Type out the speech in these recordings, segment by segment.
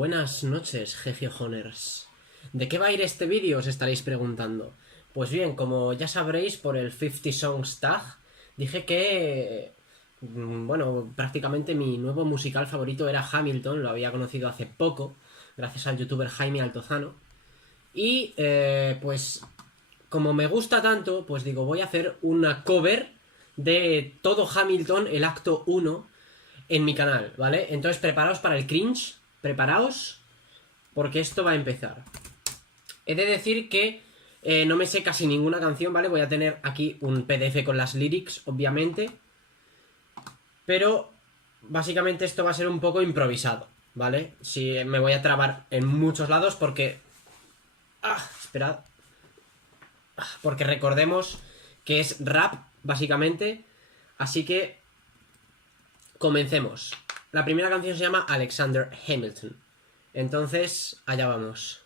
Buenas noches, Gegiojoners. ¿De qué va a ir este vídeo? Os estaréis preguntando. Pues bien, como ya sabréis por el 50 Songs Tag, dije que, bueno, prácticamente mi nuevo musical favorito era Hamilton, lo había conocido hace poco, gracias al youtuber Jaime Altozano. Y, pues, como me gusta tanto, pues digo, voy a hacer una cover de todo Hamilton, el acto 1, en mi canal, ¿vale? Entonces preparaos para el cringe, preparaos, porque esto va a empezar. He de decir que no me sé casi ninguna canción, ¿vale? Voy a tener aquí un PDF con las lyrics, obviamente. Pero básicamente esto va a ser un poco improvisado, ¿vale? Sí, me voy a trabar en muchos lados porque... esperad. Porque recordemos que es rap, básicamente. Así que... comencemos. La primera canción se llama Alexander Hamilton. Entonces, allá vamos.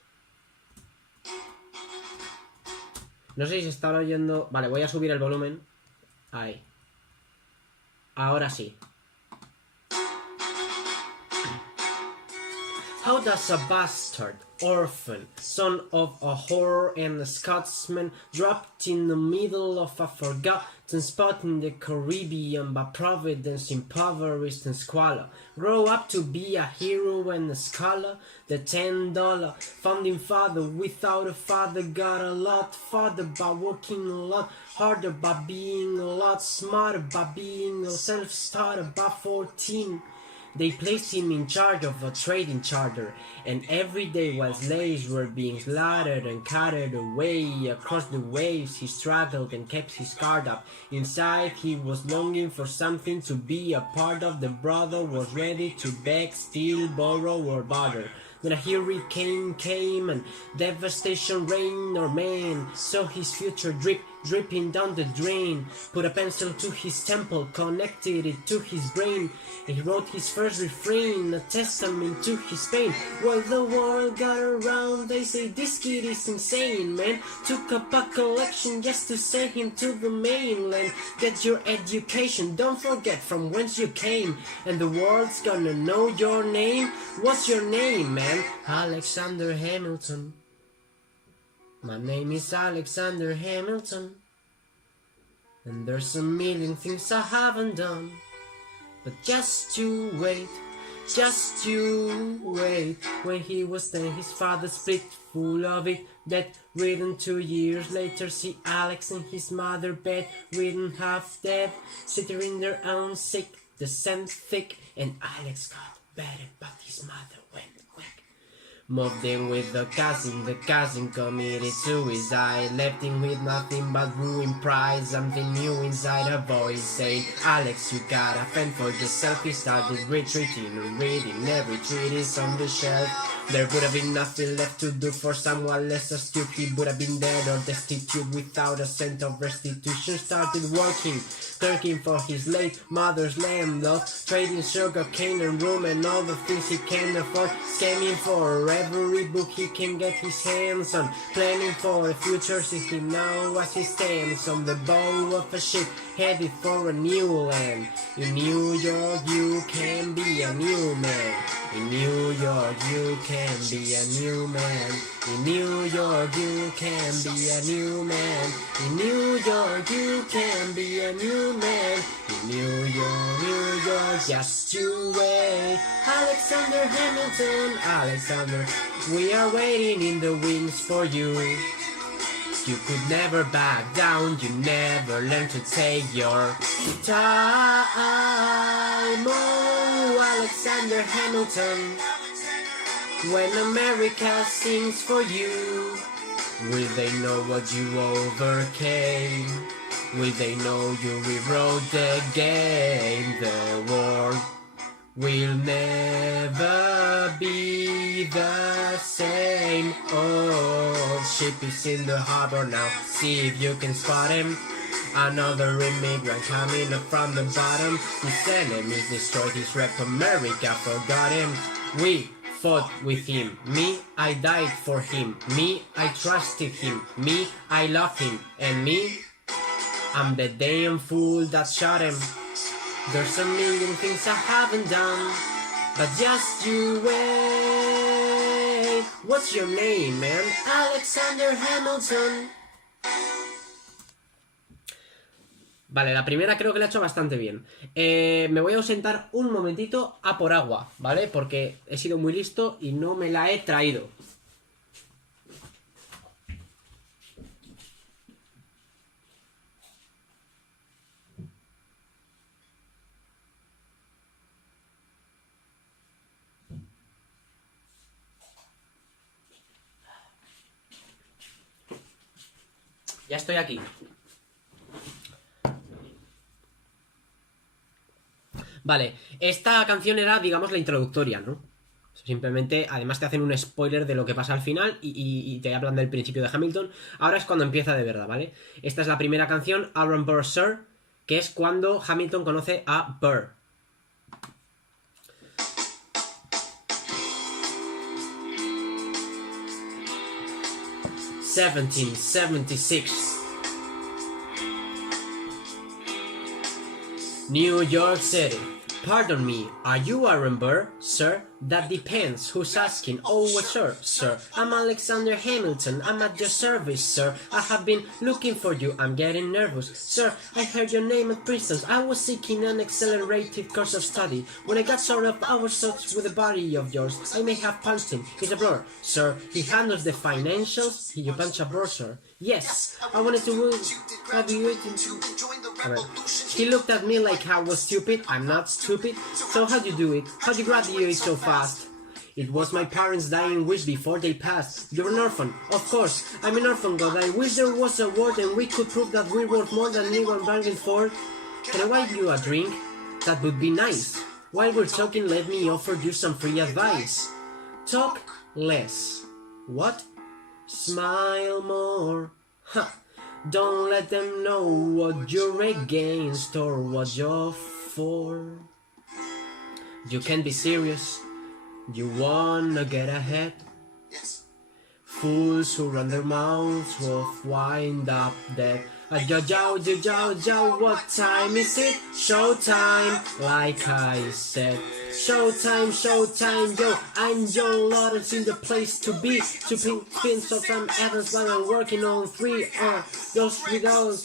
No sé si se está oyendo... Vale, voy a subir el volumen. Ahí. Ahora sí. How does a bastard, orphan, son of a whore and a Scotsman, dropped in the middle of a forgotten spot in the Caribbean by providence, impoverished and squalor, grow up to be a hero and a scholar? The $10 founding father without a father got a lot farther by working a lot harder, by being a lot smarter, by being a self-starter by 14. They placed him in charge of a trading charter, and every day while slaves were being slaughtered and carted away across the waves, he struggled and kept his guard up. Inside he was longing for something to be a part of. The brother was ready to beg, steal, borrow or barter. Then a hurricane came and devastation reigned o'er man. Saw his future dripping down the drain. Put a pencil to his temple, connected it to his brain. And he wrote his first refrain, a testament to his pain. While the world got around, they say this kid is insane, man. Took up a collection just to send him to the mainland. Get your education, don't forget from whence you came. And the world's gonna know your name. What's your name, man? Alexander Hamilton. My name is Alexander Hamilton. And there's a million things I haven't done. But just you wait, just you wait. When he was 10, his father split, full of it, debt-ridden. 2 years later, see Alex and his mother bedridden, half dead, sitting in their own sick, the scent thick, and Alex got better, but his mother went quick. Moved in with the cousin committed suicide, left him with nothing but ruined pride. Something new inside a voice saying, Alex, you gotta fend for yourself. He started retreating and reading every treatise on the shelf. There would have been nothing left to do for someone less astute. He would have been dead or destitute without a cent of restitution. Started working, clerking for his late mother's landlord, trading sugar cane and room and all the things he can afford, scamming for every book he can get his hands on, planning for the future since he now as he stands on the bow of a ship headed for a new land. In New York you can be a new man. In New York you can be a new man. In New York you can be a new man. In New York you can be a new man. In New York, just you wait. Alexander Hamilton, Alexander, we are waiting in the wings for you. You could never back down, you never learn to take your time. Oh, Alexander Hamilton, when America sings for you, will they know what you overcame? Will they know you rewrote the game? The world will never be the same. Oh, ship is in the harbor now, see if you can spot him. Another immigrant coming up from the bottom. His enemies destroyed his rep, America forgot him. We fought with him, me, I died for him. Me, I trusted him. Me, I love him. And me, I'm the damn fool that shot him. There's a million things I haven't done, but just you wait. What's your name, man? Alexander Hamilton. Vale, la primera creo que la he hecho bastante bien. Me voy a ausentar un momentito a por agua, ¿vale? Porque he sido muy listo y no me la he traído. Ya estoy aquí. Vale, esta canción era, digamos, la introductoria, ¿no? Simplemente, además te hacen un spoiler de lo que pasa al final y te hablan del principio de Hamilton. Ahora es cuando empieza de verdad, ¿vale? Esta es la primera canción, Aaron Burr Sir, que es cuando Hamilton conoce a Burr. (1776) New York City. Pardon me, are you Aaron Burr, sir? That depends. Who's asking? Oh, well, sir. I'm Alexander Hamilton. I'm at your service, sir. I have been looking for you. I'm getting nervous. Sir, I heard your name at Princeton. I was seeking an accelerated course of study. When I got sort of overstuffed with the body of yours, I may have punched him. He's a blur, sir. He handles the financials. You bunch of bro, sir. Yes, I wanted to have you He looked at me like I was stupid. I'm not stupid. So how'd you do it? How'd you graduate so fast? It was my parents' dying wish before they passed. You're an orphan. Of course, I'm an orphan, God. I wish there was a word and we could prove that we're worth more than anyone bargained for. Can I buy you a drink? That would be nice. While we're talking, let me offer you some free advice. Talk less. What? Smile more. Huh. Don't let them know what you're against or what you're for. You can be serious. You wanna get ahead. Fools who run their mouths will wind up dead. Yo, what time is it? Showtime, like I said. Showtime, yo, I'm John Lawrence in the place to be. To pink pins of some Evans while I'm working on 3 those without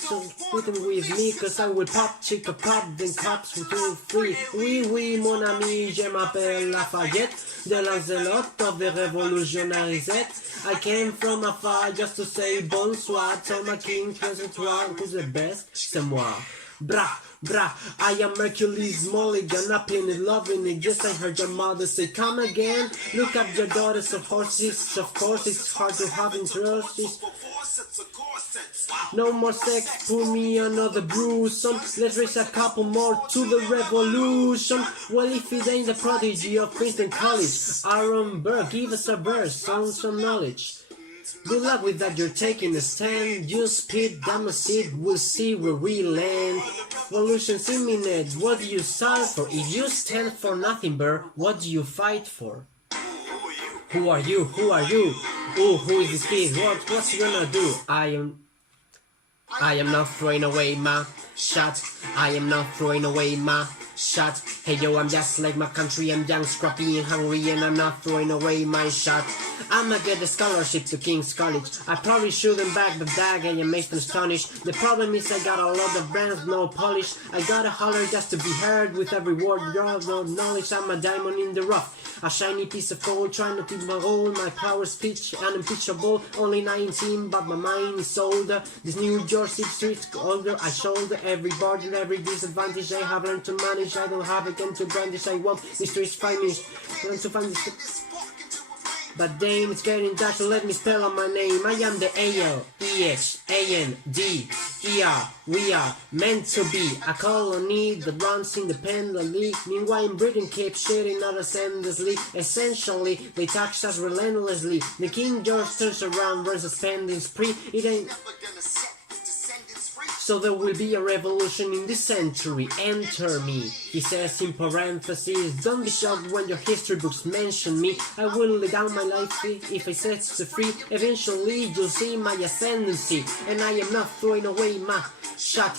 putting with me, cause I will pop, chica pop, then cops will do free. Oui, mon ami, je m'appelle Lafayette, de Lancelot of the Revolutionary Z. I came from afar just to say bonsoir, tell my king, present-toi, who's the best? C'est moi. Brah, I am Mercury's mulligan, up in it, loving it. Yes, I heard your mother say, come again. Look up your daughters of horses. Of course, it's hard to have interests. No more sex, pull me another bruise. Let's raise a couple more to the revolution. Well, if it ain't the prodigy of Princeton College, Aaron Burr, give us a verse, some knowledge. Good luck with that, you're taking a stand. You spit, damn a seed, we'll see where we land. Revolution's imminent, what do you start for? If you stand for nothing, Burr, what do you fight for? Who are you? Ooh, who is this kid? What's he gonna do? I am not throwing away my shot. I am not throwing away my shot. Hey yo, I'm just like my country. I'm young, scrappy and hungry, and I'm not throwing away my shot. I'ma get a scholarship to King's College. I probably shouldn't back the bag and it makes them astonished. The problem is I got a lot of brands, no polish. I gotta holler just to be heard with every word. You're no knowledge, I'm a diamond in the rough. A shiny piece of gold, trying to keep my goal. My power speech unimpeachable. Only 19, but my mind is older. This New York City streets older. I shoulder every burden, every disadvantage. I have learned to manage. I don't have again to brandish. I walk the streets, find me. Learn to find this. But damn, it's getting dark, so let me spell out my name. I am the A-L-E-H-A-N-D-E-R. We are meant to be a colony that runs independently. Meanwhile, Britain keeps shitting at us endlessly. Essentially, they tax us relentlessly. The King George turns around, runs a spending spree. It ain't... So there will be a revolution in this century, enter me. He says in parentheses, don't be shocked when your history books mention me. I will lay down my life if I set you free. Eventually you'll see my ascendancy. And I am not throwing away my shot.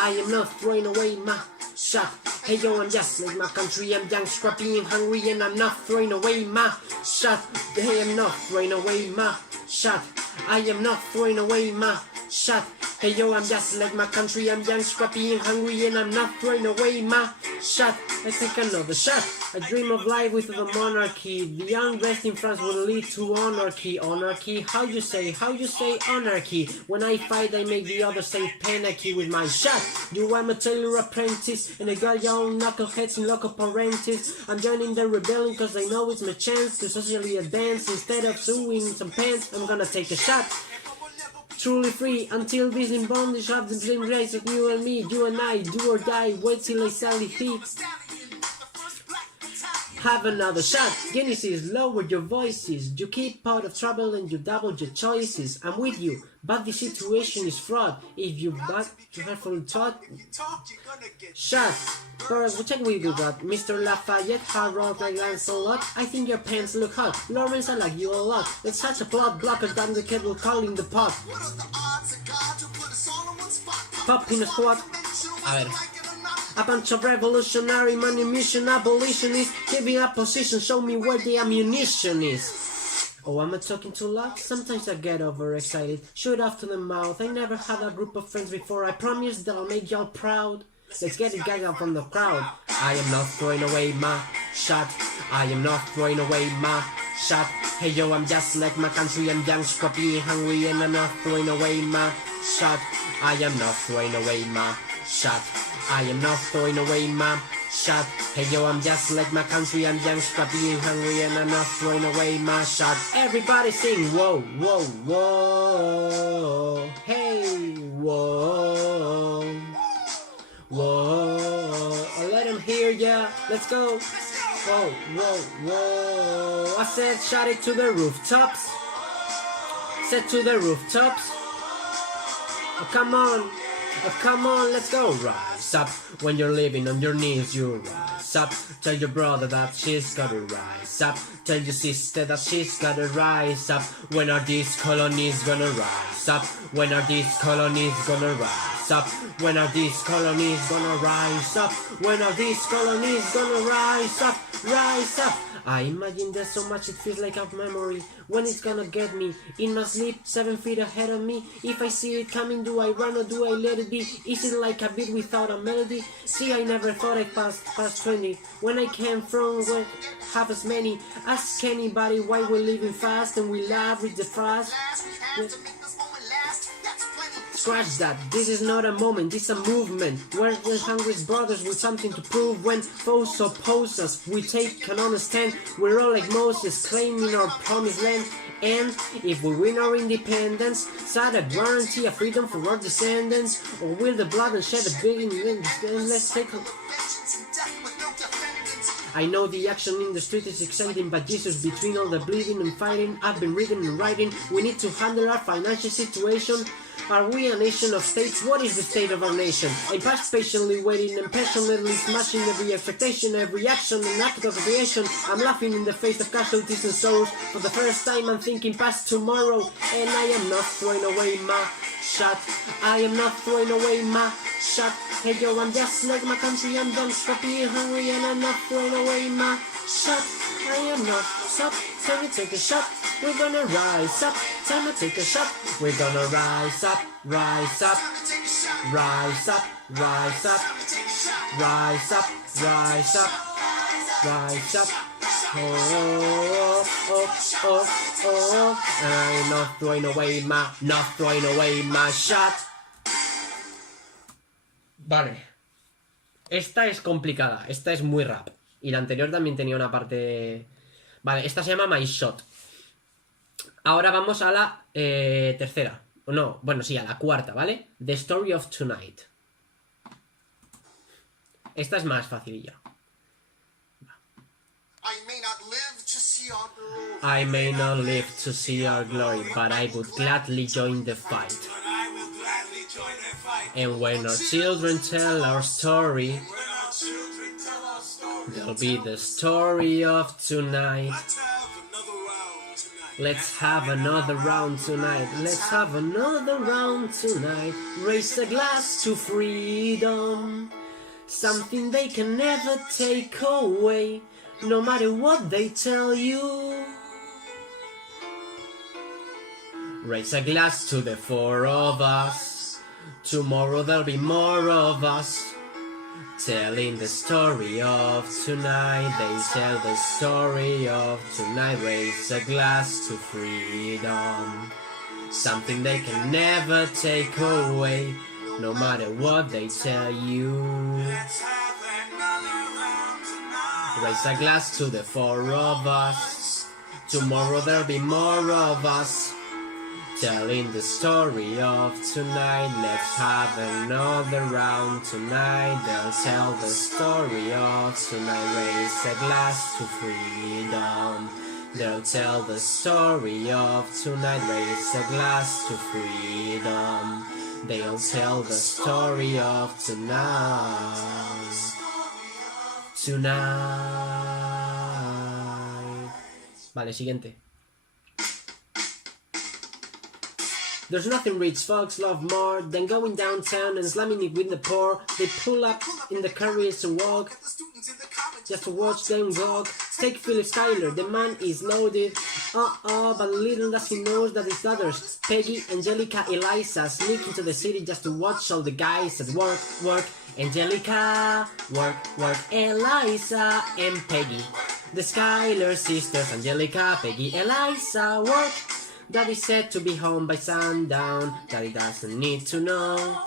I am not throwing away my shot. Hey yo, I'm just like my country, I'm young, scrappy and hungry, and I'm not throwing away my shot. Hey, I'm not throwing away my shot. I am not throwing away my shot. Hey yo, I'm just like my country, I'm young, scrappy and hungry, and I'm not throwing away my shot. Let's take another shot. I dream of life with the monarchy. The unrest in France will lead to anarchy. Anarchy, how you say anarchy? When I fight, I make the other say panicky with my shot. You am a tailor apprentice, and I got your own knuckleheads and local parentis. I'm joining the rebellion cause I know it's my chance to socially advance. Instead of sewing some pants, I'm gonna take a shot. Truly free until this in bondage have the same race as you and me, you and I, do or die, wait till I sally heat. Have another shot. Genesis, lower your voices. You keep out of trouble and you double your choices. I'm with you, but the situation is fraud. If you back to carefully taught. Shot. First, we check with you that Mr. Lafayette, hard rock like Lancelot. I think your pants look hot. Lawrence, I like you a lot. It's such a plot blocker than the kettle calling the pot. Pop in a squat. A ver. A bunch of revolutionary manumission abolitionists giving up position, show me where the ammunition is. Oh, am I talking too loud? Sometimes I get overexcited. Shoot off to the mouth. I never had a group of friends before. I promise that I'll make y'all proud. Let's get it gaga from the crowd. I am not throwing away my shot. I am not throwing away my shot. Hey yo, I'm just like my country. I'm young, scrappy, and hungry, and I'm not throwing away my shot. I am not throwing away my shot. I am not throwing away my shot. Hey yo, I'm just like my country. I'm young, scrappy, and hungry, and I'm not throwing away my shot. Everybody sing, whoa, whoa, whoa. Hey, whoa, whoa. Let them hear ya. Let's go. Whoa, whoa, whoa. I said, shout it to the rooftops. Said to the rooftops. Oh, come on. Oh, come on, let's go. Rise up. When you're living on your knees, you rise up. Tell your brother that she's gotta rise up. Tell your sister that she's gotta rise up. When are these colonies gonna rise up? When are these colonies gonna rise up? When are these colonies gonna rise up? When are these colonies gonna rise up? Rise up. I imagine there's so much it feels like a memory. When it's gonna get me in my sleep, 7 feet ahead of me. If I see it coming, do I run or do I let it be? Is it like a beat without a melody? See, I never thought I passed 20. When I came from with half as many. Ask anybody why we're living fast and we laugh with the fast. Scratch that, this is not a moment, it's a movement. We're the hungriest brothers with something to prove. When foes oppose us, we take an honest stand. We're all like Moses, claiming our promised land. And if we win our independence, is that a guarantee of freedom for our descendants? Or will the blood and shed a big let's take a... I know the action in the street is exciting, but Jesus, between all the bleeding and fighting, I've been reading and writing. We need to handle our financial situation. Are we a nation of states? What is the state of our nation? I'm past patiently waiting and passionately smashing every expectation, every action and act of creation. I'm laughing in the face of casualties and sorrows. For the first time I'm thinking past tomorrow. And I am not throwing away my shot. I am not throwing away my shot. Hey yo, I'm just like my country. I'm done, scrappy and hungry, and I'm not throwing away my shot. I am not. Stop. Time to take a shot. We're gonna rise up. Time to take a shot. We're gonna rise up. Rise up. Rise up. Rise up. Rise up. Rise up. Rise up. Oh, oh, oh, oh. I'm not throwing away my shot. Vale. Esta es complicada. Esta es muy rap. Y la anterior también tenía una parte... Vale, esta se llama My Shot. Ahora vamos a la tercera. No, bueno, sí, a la cuarta, ¿vale? The Story of Tonight. Esta es más facililla. I may not live to see our glory, but I would gladly join the fight. And when our children tell our story, they'll be the story of tonight. Let's have another round tonight. Let's have another round tonight. Raise a glass to freedom. something they can never take away, no matter what they tell you. Raise a glass to the four of us. Tomorrow there'll be more of us, telling the story of tonight. They tell the story of tonight. Raise a glass to freedom, something they can never take away, no matter what they tell you. Raise a glass to the four of us. Tomorrow there'll be more of us, telling the story of tonight. Let's have another round tonight. They'll tell the story of tonight. Raise a glass to freedom. They'll tell the story of tonight. Raise a glass to freedom. They'll tell the story of tonight. Tonight. Vale, siguiente. There's nothing rich folks love more than going downtown and slamming it with the poor. They pull up in the carriage and walk just to watch them walk. Take Philip Schuyler, the man is loaded. But little does he knows that his daughters, Peggy, Angelica, Eliza, sneak into the city just to watch all the guys at work. Angelica, work, Eliza and Peggy. The Schuyler sisters, Angelica, Peggy, Eliza, work. Daddy said to be home by sundown. Daddy doesn't need to know.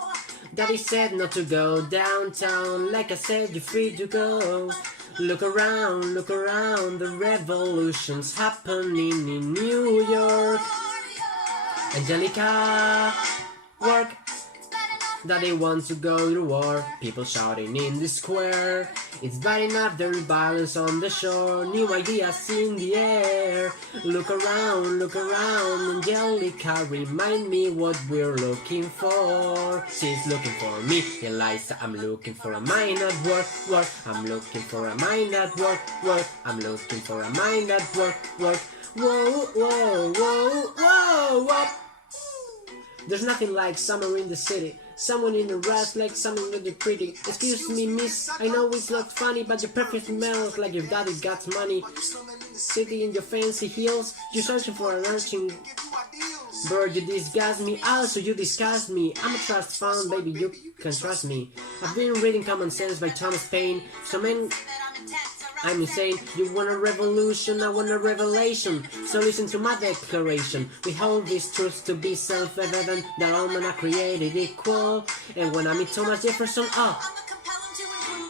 Daddy said not to go downtown. Like I said, you're free to go. Look around, the revolution's happening in New York. Angelica, work. Daddy wants to go to war. People shouting in the square. It's bad enough there is violence on the shore. New ideas in the air. Look around, Angelica, remind me what we're looking for. She's looking for me, Eliza, I'm looking for a mind at work. I'm looking for a mind at work. I'm looking for a mind at work. Whoa. There's nothing like summer in the city. Someone in the rush like someone really pretty. Excuse me, miss, I know it's not funny, but your perfume smells like your daddy got money. Sitting in your fancy heels, you're searching for an arching bird. You disgust me, also you disgust me. I'm a trust fund, baby, you can trust me. I've been reading Common Sense by Thomas Paine. So man, I'm insane. You want a revolution, I want a revelation. So listen to my declaration. We hold these truths to be self-evident, that all men are created equal. And when I meet Thomas Jefferson,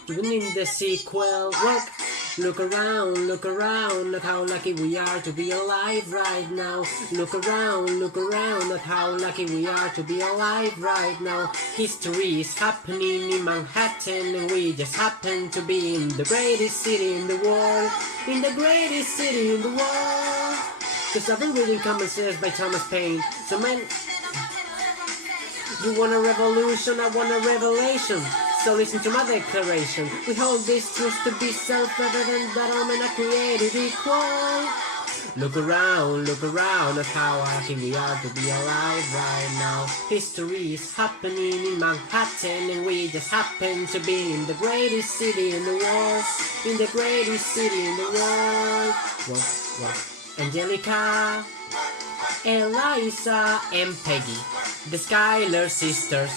you need the sequel. Look around, look how lucky we are to be alive right now. Look around, at how lucky we are to be alive right now. History is happening in Manhattan, and we just happen to be in the greatest city in the world. In the greatest city in the world. Cause I've been reading Common Sense by Thomas Paine. So man, you want a revolution, I want a revelation. So listen to my declaration. We hold these truths to be self-evident, that all men are created equal. Look around at how lucky we are to be alive right now. History is happening in Manhattan, and we just happen to be in the greatest city in the world. In the greatest city in the world. Angelica, Eliza, and Peggy, the Schuyler sisters.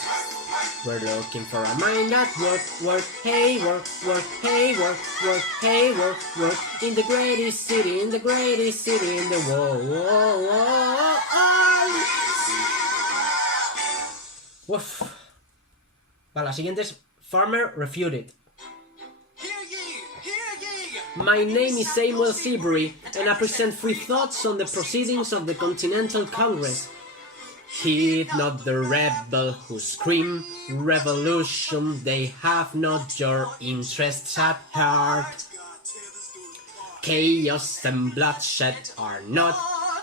We're looking for a mind at work. Hey, work. In the greatest city in the world. Uf. Vale, la siguiente es Farmer Refuted. My name is Samuel Seabury, and I present free thoughts on the proceedings of the Continental Congress. Heed not the rebel who scream revolution. They have not your interests at heart. Chaos and bloodshed are not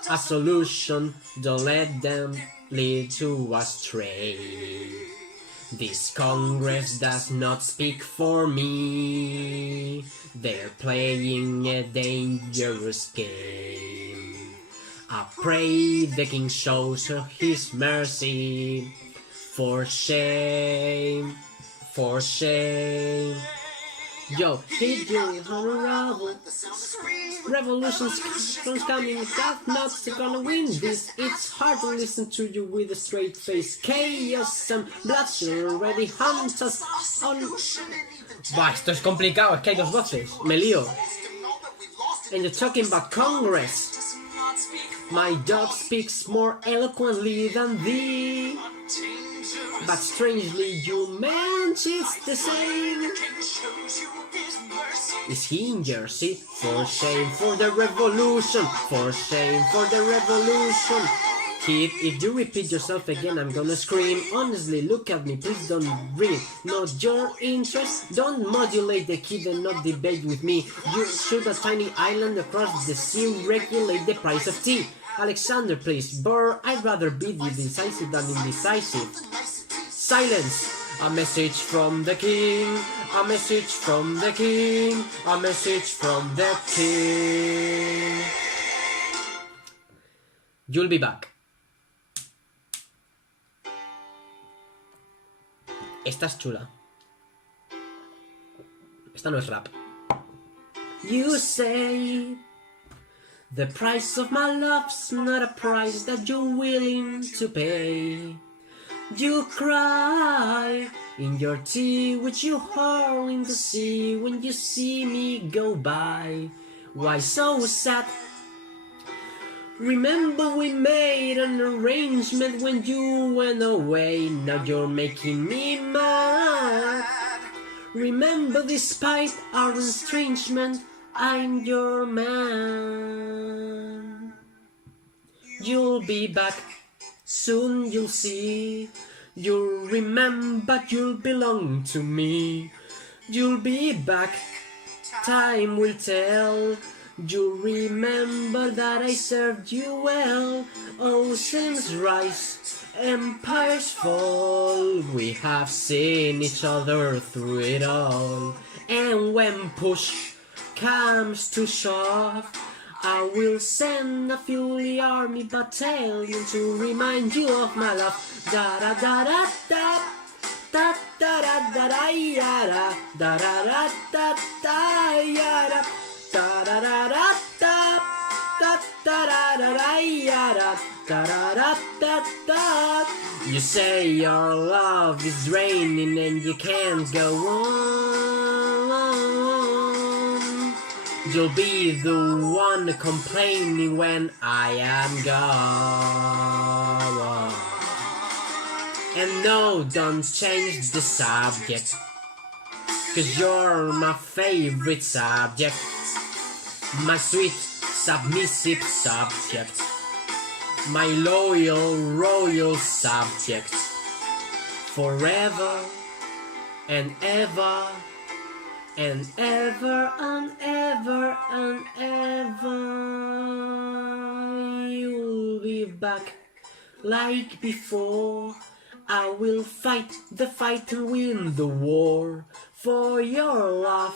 a solution. Don't let them lead you astray. This Congress does not speak for me. They're playing a dangerous game. I pray the king shows his mercy. For shame, for shame. Yo, hit you, honorable. Revolution's coming, that not gonna win this. It's hard to listen to you with a straight face. Chaos and bloodshed already hunt us on. Bah, esto es complicado, es que hay dos voces, me lío. And you're talking about Congress. My dog speaks more eloquently than thee. But strangely, you meant it's the same. Is he in Jersey? For shame for the revolution. For shame for the revolution. Kid, if you repeat yourself again, I'm gonna scream. Honestly, look at me, please don't read. Not your interest. Don't modulate the kid and not debate with me. You shoot a tiny island across the sea, regulate the price of tea. Alexander, please. Burr, I'd rather be decisive than indecisive. Silence! A message from the king. A message from the king. A message from the king. You'll be back. Esta es chula. Esta no es rap. You say the price of my love's not a price that you're willing to pay. You cry in your tea, which you hurl in the sea when you see me go by. Why so sad? Remember we made an arrangement when you went away. Now you're making me mad. Remember, despite our estrangement, I'm your man. You'll be back. Soon you'll see. You'll remember you'll belong to me. You'll be back. Time will tell. You'll remember that I served you well. Oceans rise, empires fall. We have seen each other through it all. And when push comes to shove, I will send a fully army battalion to remind you of my love. Da da da da da da da da da da yada da da da da da yada da da da da da da da da da yada da da da da da. You say your love is draining and you can't go on. You'll be the one complaining when I am gone. And no, don't change the subject, 'cause you're my favorite subject. My sweet, submissive subject. My loyal, royal subject. Forever and ever and ever and ever and ever. You'll be back like before. I will fight the fight and win the war. For your love,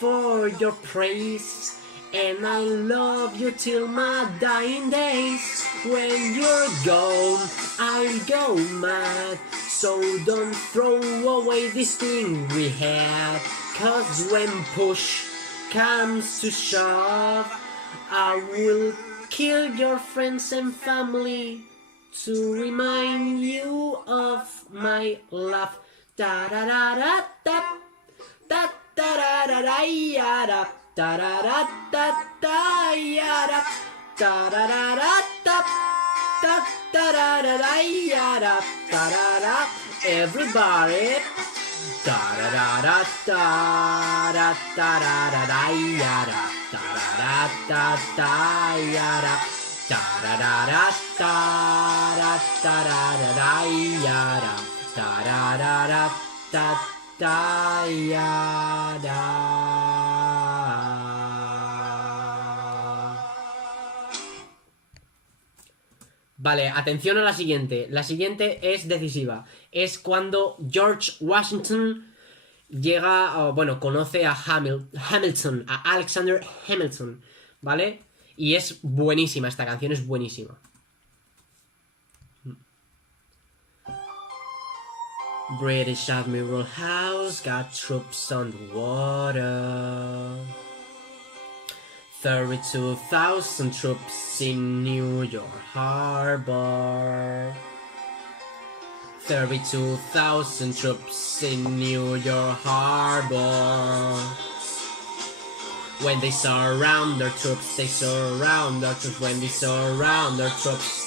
for your praise. And I love you till my dying days. When you're gone, I'll go mad. So don't throw away this thing we had. 'Cause when push comes to shove, I will kill your friends and family to remind you of my love. Da da da da da da da da da da da da da da da da yada da da da da da da da da da yada da da da. Everybody. Da da da da da da da da da yada da da da da yada da da da da da da da yada da da da da yada. Vale, atención a la siguiente. La siguiente es decisiva. Es cuando George Washington llega, bueno, conoce a Hamilton, a Alexander Hamilton, ¿vale? Y es buenísima, esta canción es buenísima. British Admiral House got troops on the water. 32,000 troops in New York Harbor. 32,000 troops in New York Harbor. When they surround their troops, they surround their troops. When they surround their troops.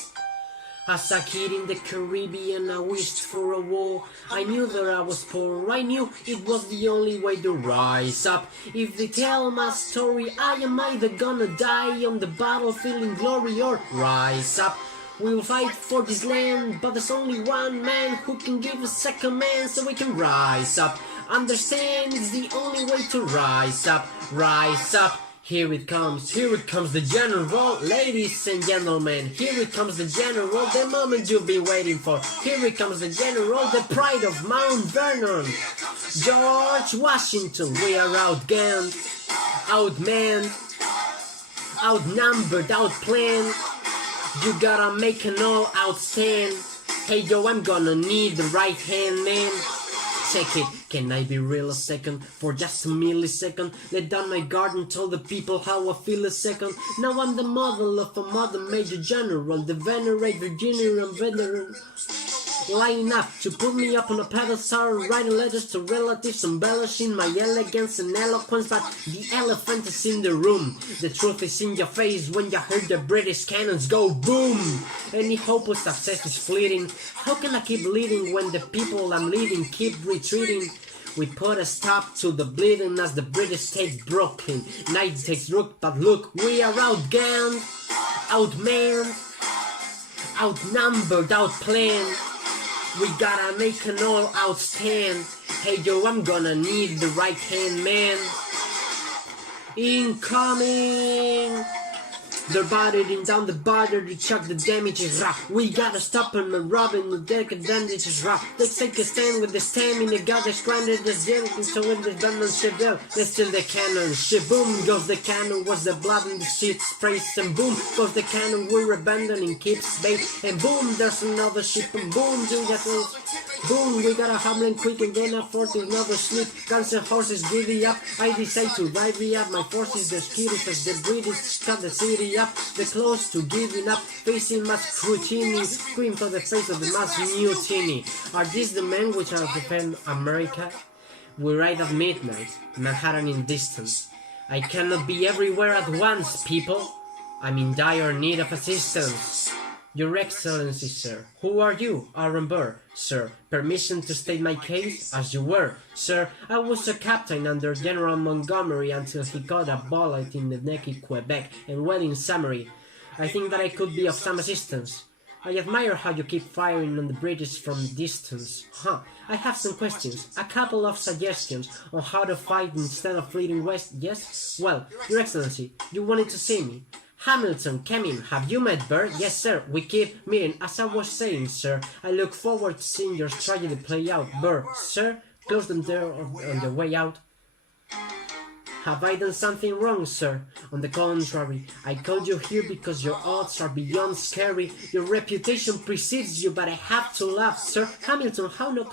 As a kid in the Caribbean, I wished for a war. I knew that I was poor, I knew it was the only way to rise up. If they tell my story, I am either gonna die on the battlefield in glory or rise up. We will fight for this land, but there's only one man who can give us a command so we can rise up. Understand, it's the only way to rise up, rise up. Here it comes the general, ladies and gentlemen. Here it comes the general, the moment you've been waiting for. Here it comes the general, the pride of Mount Vernon. George Washington, we are outgunned, outmanned, outnumbered, outplanned. You gotta make an all-out stand. Hey yo, I'm gonna need the right hand, man. Check it, can I be real a second? For just a millisecond, let down my guard and tell the people how I feel a second. Now I'm the model of a mother major general, the venerate Virginia and veteran. Lying up to put me up on a pedestal, writing letters to relatives, embellishing my elegance and eloquence, but the elephant is in the room. The truth is in your face when you heard the British cannons go boom. Any hope of success is fleeting. How can I keep leading when the people I'm leading keep retreating? We put a stop to the bleeding as the British take Brooklyn. Night takes root, but look, we are outgunned, outmanned, outnumbered, outplanned. We gotta make an all-out stand. Hey yo, I'm gonna need the right hand man. Incoming! They're battering down the border to check the damages. We gotta stop them and robbing the deck advantages. Let's take a stand with the stamina. Got us stranded as anything so when the gunmen ship down. Let's till the cannon. Shaboom goes the cannon. Was the blood in the ship sprays and boom goes the cannon. We're abandoning keeps bait and boom there's another ship and boom do that. Boom, we got a Hamlin quick and then afford to another sleep. Guns and horses giddy up. I decide to divey up my forces. The skittish as the British cut the city up. They're close to giving up, facing mass scrutiny. Scream for the face of the mass mutiny. Are these the men which are defend America? We ride at midnight, Manhattan in distance. I cannot be everywhere at once, people. I'm in dire need of assistance. Your Excellency, sir. Who are you? Aaron Burr, sir. Permission to state my case? As you were, sir. I was a captain under General Montgomery until he got a bullet in the neck in Quebec. And well, in summary, I think that I could be of some assistance. I admire how you keep firing on the British from distance. I have some questions, a couple of suggestions on how to fight instead of fleeing west, yes? Well, Your Excellency, you wanted to see me. Hamilton, come in. Have you met Burr? Yes, sir. We keep meeting. As I was saying, sir, I look forward to seeing your tragedy play out. Burr, sir, close them there on the way out. Have I done something wrong, sir? On the contrary, I called you here because your odds are beyond scary. Your reputation precedes you, but I have to laugh, sir. Hamilton, how no...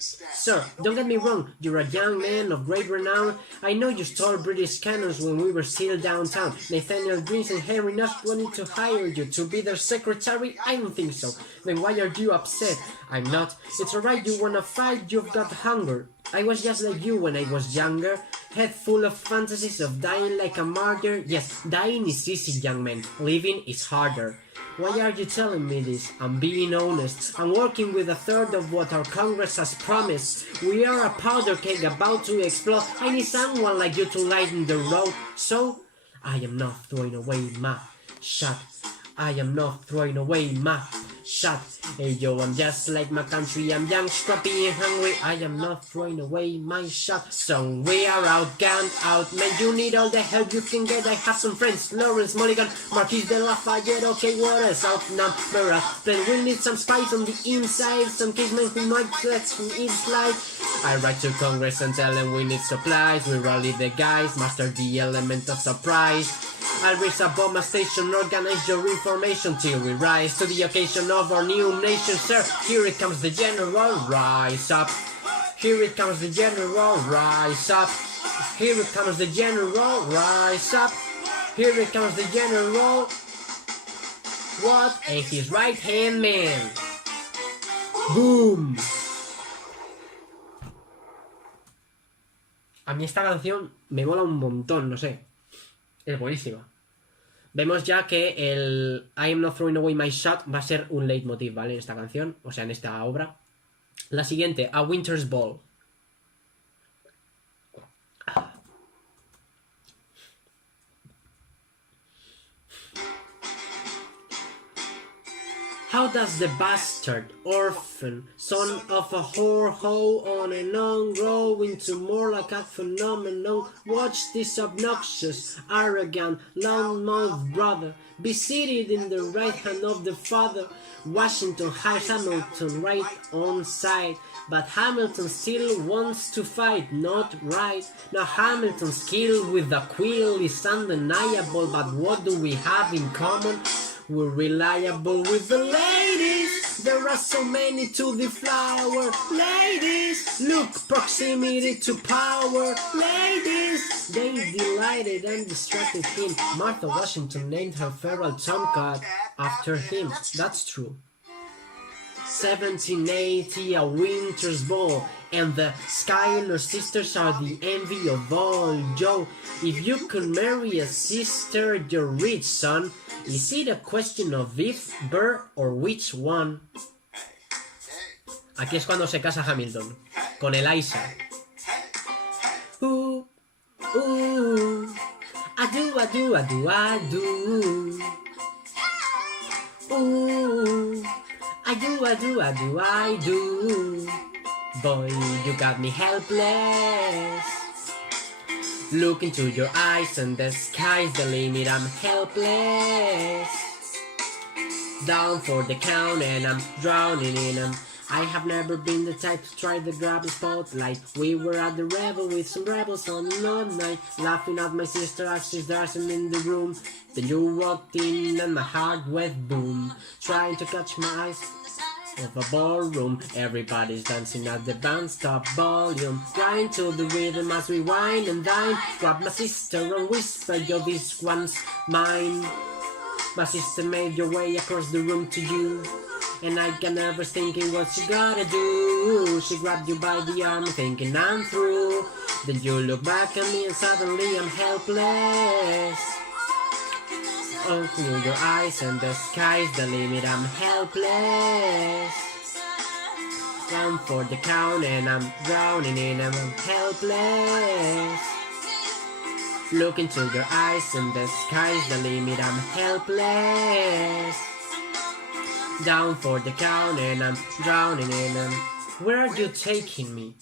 Sir, don't get me wrong, you're a young man of great renown. I know you stole British cannons when we were still downtown. Nathaniel Greens and Henry Nash wanted to hire you to be their secretary? I don't think so. Then why are you upset? I'm not. It's alright, you wanna fight, you've got hunger. I was just like you when I was younger, head full of fantasies of dying like a martyr. Yes, dying is easy, young man. Living is harder. Why are you telling me this? I'm being honest. I'm working with a third of what our Congress has promised. We are a powder keg about to explode. I need someone like you to lighten the road. So, I am not throwing away my shot. I am not throwing away my shot. Hey yo, I'm just like my country. I'm young, scrappy and hungry. I am not throwing away my shot. So we are outgunned, outmanned. You need all the help you can get. I have some friends, Lawrence Mulligan, Marquis de Lafayette. Okay, what else? Outnumber us. Then we need some spies on the inside, some casemen who might flex from each slide. I write to Congress and tell them we need supplies. We rally the guys, master the element of surprise. I'll raise above my station, organize your information till we rise to the occasion of our new nation, sir. Here it comes the general, rise up. Here it comes the general, rise up. Here it comes the general, rise up. Here it comes the general. What? And his right hand man. Boom. A mí esta canción me mola un montón, no sé. Es buenísima. Vemos ya que el I am not throwing away my shot va a ser un leitmotiv, ¿vale? En esta canción, o sea, en esta obra. La siguiente, A Winter's Ball. How does the bastard, orphan, son of a whore, hoe on and on, grow into more like a phenomenon? Watch this obnoxious, arrogant, loudmouth brother be seated in the right hand of the father. Washington High, Hamilton right on side, but Hamilton still wants to fight, not right. Now Hamilton's skill with the quill is undeniable, but what do we have in common? We're reliable with the ladies. There are so many to the flower. Ladies, look, proximity to power. Ladies, they delighted and distracted him. Martha Washington named her feral tomcat after him. That's true. 1780, A Winter's Ball, and the Schuyler sisters are the envy of all. Joe, if you could marry a sister, you're rich, son. Is it a question of if, birth, or which one? Aquí es cuando se casa Hamilton, con Eliza. Ooh, ooh, I do, I do, I do, I do. Ooh, I do, I do, I do, I do. Boy, you got me helpless. Look into your eyes and the sky's the limit, I'm helpless. Down for the count and I'm drowning in them. I have never been the type to try to grab the spotlight. We were at the Rebel with some rebels on one night, laughing at my sister as she's dancing in the room. Then you walked in and my heart went boom, trying to catch my eyes of a ballroom. Everybody's dancing at the band's top volume, grind to the rhythm as we wine and dine. Grab my sister and whisper, yo, this one's mine. My sister made your way across the room to you, and I got nervous thinking what she gotta do. She grabbed you by the arm thinking I'm through. Then you look back at me and suddenly I'm helpless. Open your eyes and the sky's the limit, I'm helpless. Run for the count and I'm drowning in them, I'm helpless. Look into your eyes and the sky's the limit, I'm helpless. Down for the count and I'm drowning in them. Where are you taking me?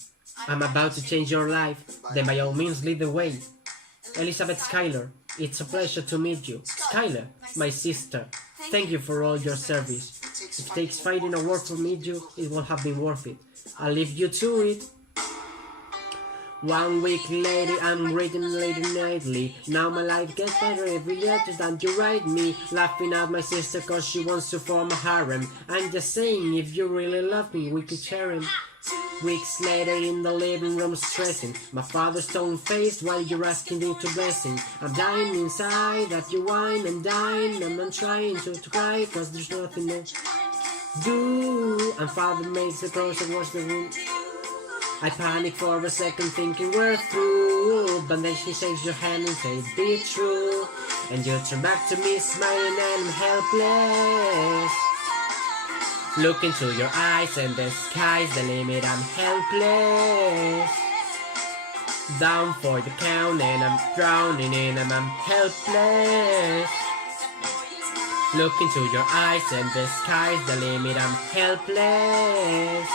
I'm about to change your life, then by all means lead the way. Elizabeth Schuyler, it's a pleasure to meet you. Schuyler, my sister, thank you for all your service. If it takes fighting a war to meet you, it will have been worth it. I'll leave you to it. 1 week later, I'm reading later nightly. Now my life gets better every year than you write me. Laughing at my sister cause she wants to form a harem. I'm just saying, if you really love me, we could share him. Weeks later in the living room stressing, my father's stone-faced while you're asking me to bless him. I'm dying inside that you whine and dine, and I'm trying to cry cause there's nothing to do. And father makes the clothes and wash the room. I panic for a second thinking we're through, but then she shakes your hand and says be true. And you turn back to me smiling and I'm helpless. Look into your eyes and the sky's the limit, I'm helpless. Down for the count and I'm drowning in them, I'm helpless. Look into your eyes and the sky's the limit, I'm helpless.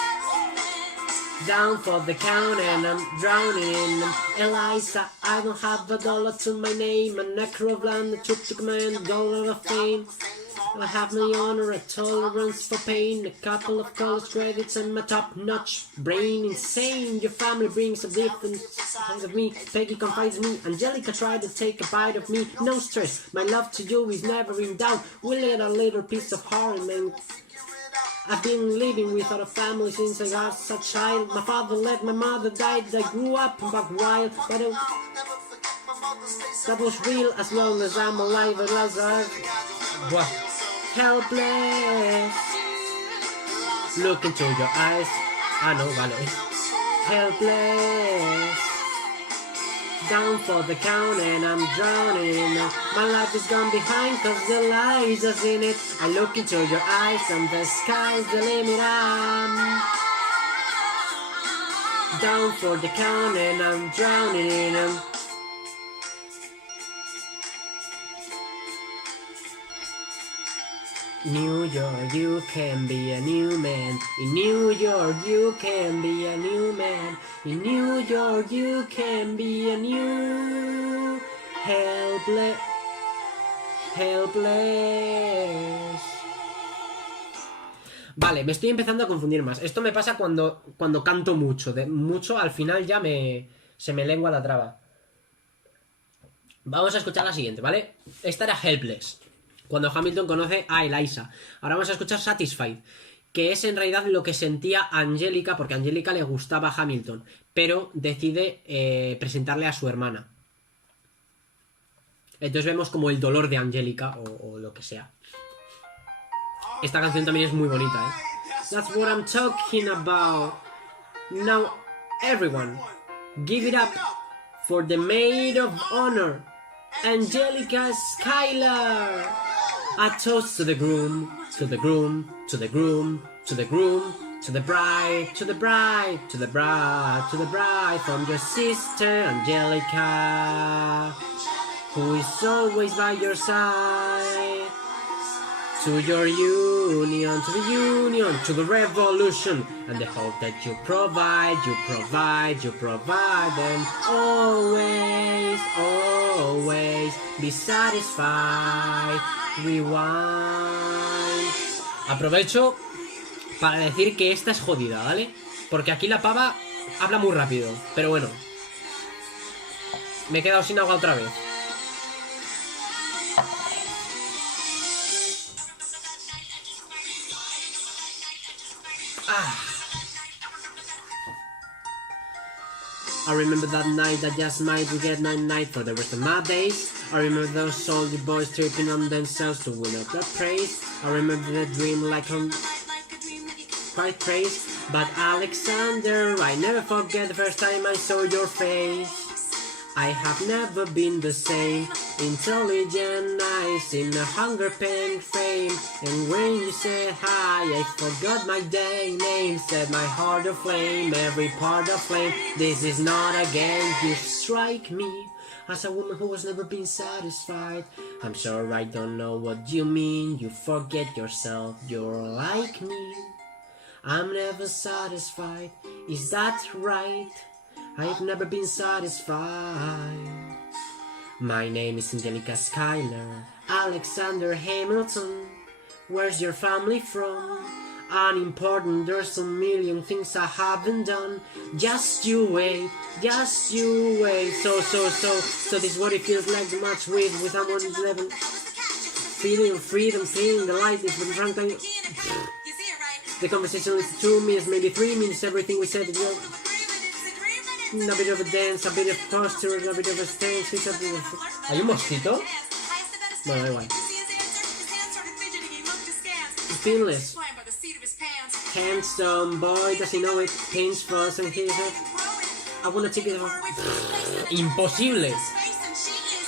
Down for the count and I'm drowning in them. Eliza, I don't have $1 to my name, a necro of land, a trip to command, $1 of fame. I have my honor, a tolerance for pain, a couple of college credits and my top-notch brain. Insane, your family brings a different side of me. Peggy confides me, Angelica tried to take a bite of me. No stress, my love to you is never in doubt. We'll let a little piece of heart and I've been living without a family since I was a child. My father left, my mother died. I grew up back wild, but that was real as long as I'm alive. I was helpless. Look into your eyes. Ah, no, vale. Helpless. Down for the count and I'm drowning. My life is gone behind cause the lies are in it. I look into your eyes and the sky's the limit. I'm down for the count and I'm drowning. New York, you can be a new man. In New York, you can be a new man. In New York, you can be a new helpless. Vale, me estoy empezando a confundir más. Esto me pasa cuando canto mucho. De mucho al final ya se me lengua la traba. Vamos a escuchar la siguiente, ¿vale? Esta era Helpless, cuando Hamilton conoce a Eliza. Ahora vamos a escuchar Satisfied, que es en realidad lo que sentía Angelica, porque a Angelica le gustaba Hamilton, pero decide presentarle a su hermana. Entonces vemos como el dolor de Angelica, o lo que sea. Esta canción también es muy bonita, ¿eh? That's what I'm talking about. Now, everyone, give it up for the maid of honor, Angelica Schuyler. A toast to the groom, to the groom, to the groom, to the groom, to the bride, to the bride, to the bride, to the bride, from your sister Angelica, who is always by your side. To your union, to the union, to the revolution, and the hope that you provide, and always, always be satisfied. Rewind. Aprovecho para decir que esta es jodida, ¿vale? Porque aquí la pava habla muy rápido, pero bueno. Me he quedado sin agua otra vez. I remember that night that just might forget my night for the rest of my days. I remember those soldier boys tripping on themselves to win up the praise. I remember the dream like quite praise. But Alexander, I never forget the first time I saw your face. I have never been the same. Intelligent eyes in a hunger pain frame. And when you said hi, I forgot my dang name. Set my heart aflame, every part aflame. This is not a game. You strike me as a woman who has never been satisfied. I'm sure I don't know what you mean. You forget yourself, you're like me. I'm never satisfied, is that right? I've never been satisfied. My name is Angelica Schuyler, Alexander Hamilton. Where's your family from? Unimportant, there's a million things I haven't done. Just you wait, just you wait. So this is what it feels like to match with someone 11. Feeling of freedom, feeling the light is been drunk. The conversation is 2 minutes, maybe 3 minutes, everything we said. A bit of a dance, a bit of posture, a bit of a stance. ¿Hay un mosquito? Bueno, da igual. Fearless. Handsome boy, does he know it? Pinch fuzz and his head. I wanna take it off. Imposible.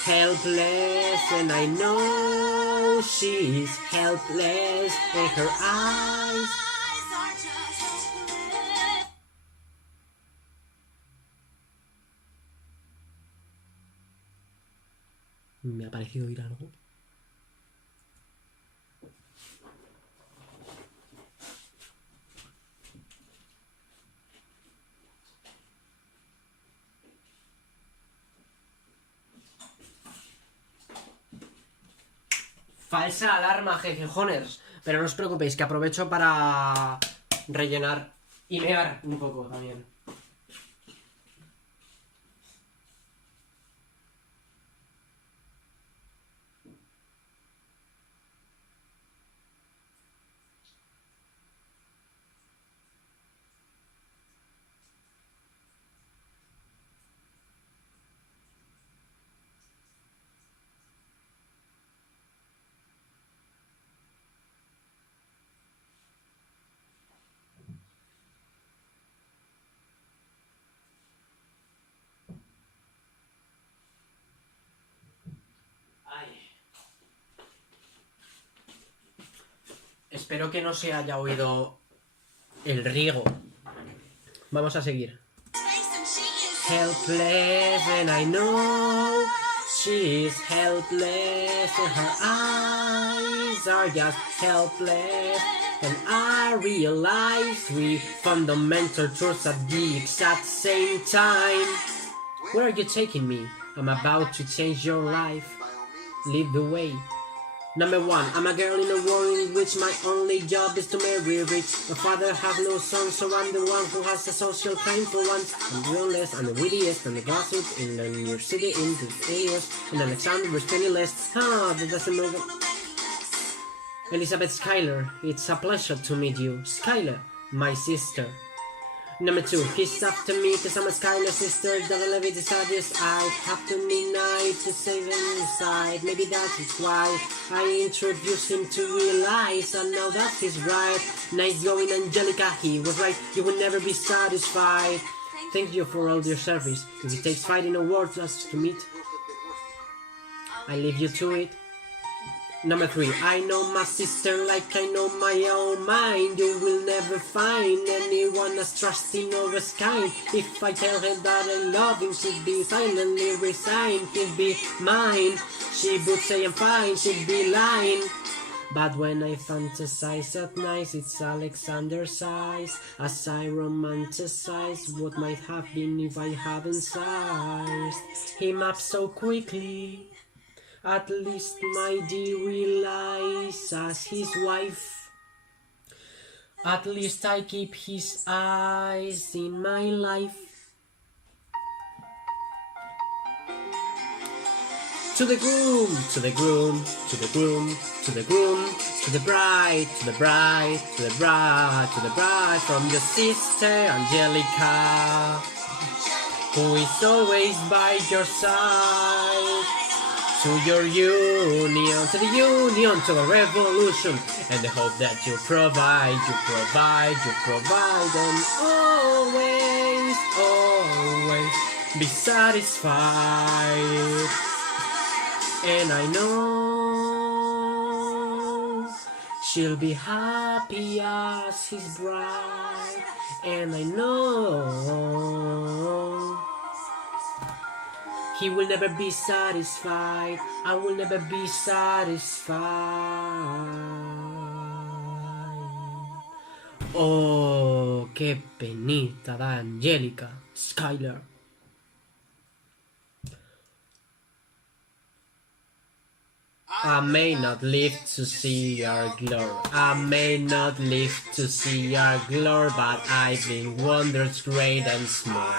Helpless, and I know she's helpless, and her eyes. Me ha parecido oír algo. Falsa alarma, Gegiojoners. Pero no os preocupéis, que aprovecho para rellenar y mear un poco también. Espero que no se haya oído el riego. Vamos a seguir. Helpless and I know she is helpless and her eyes are just helpless and I realize we fundamental truths at the exact same time. Where are you taking me? I'm about to change your life. Lead the way. Number 1, I'm a girl in a world in which my only job is to marry rich. My father has no son, so I'm the one who has a social claim for once. I'm the realest, I'm the wittiest, and the gossip in the New York City in these areas. And Alexander is penniless. That doesn't matter. Elizabeth Schuyler, it's a pleasure to meet you. Schuyler, my sister. Number 2, he's after me cause I'm a Schuyler's sister. Don't let me decide this, I have to midnight to save him inside. Maybe that is why I introduced him to realize and now that he's right. Nice going, Angelica, he was right. You will never be satisfied. Thank you for all your service. If it takes fighting a war just to meet, I leave you to it. Number 3, I know my sister like I know my own mind. You will never find anyone as trusting or as kind. If I tell her that I love him, she'd be silently resigned. He'd be mine. She would say I'm fine, she'd be lying. But when I fantasize at night, it's Alexander's eyes. As I romanticize what might have been if I hadn't sized him up so quickly. At least my dear realize as his wife. At least I keep his eyes in my life. To the groom, to the groom, to the groom, to the groom, to the bride, to the bride, to the bride, to the bride, from your sister Angelica, who is always by your side. To your union, to the union, to the revolution, and the hope that you provide, and always, always be satisfied. And I know she'll be happy as his bride, and I know he will never be satisfied. I will never be satisfied. Oh, qué penita da Angelica Schuyler. I may not live to see our glory. I may not live to see our glory, but I've been wonders great and small.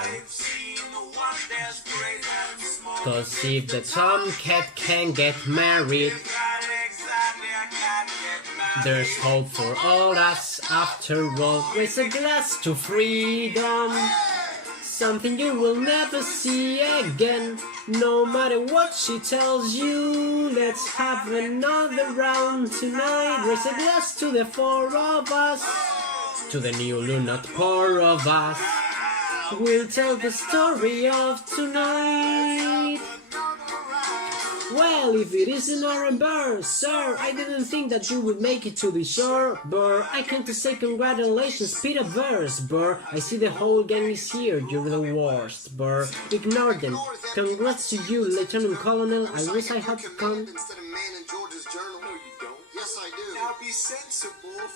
Cause if the tomcat can get married, there's hope for all us after all. Raise a glass to freedom, something you will never see again. No matter what she tells you, let's have another round tonight. Raise a glass to the 4 of us, to the new lunar 4 of us. We'll tell the story of tonight. Well, if it isn't Aaron Burr, sir, I didn't think that you would make it to the shore, Burr. I came to say congratulations, Peter Burrs, Burr. I see the whole gang is here, you're the worst, Burr. Ignore them. Congrats to you, Lieutenant Colonel. I wish I had come.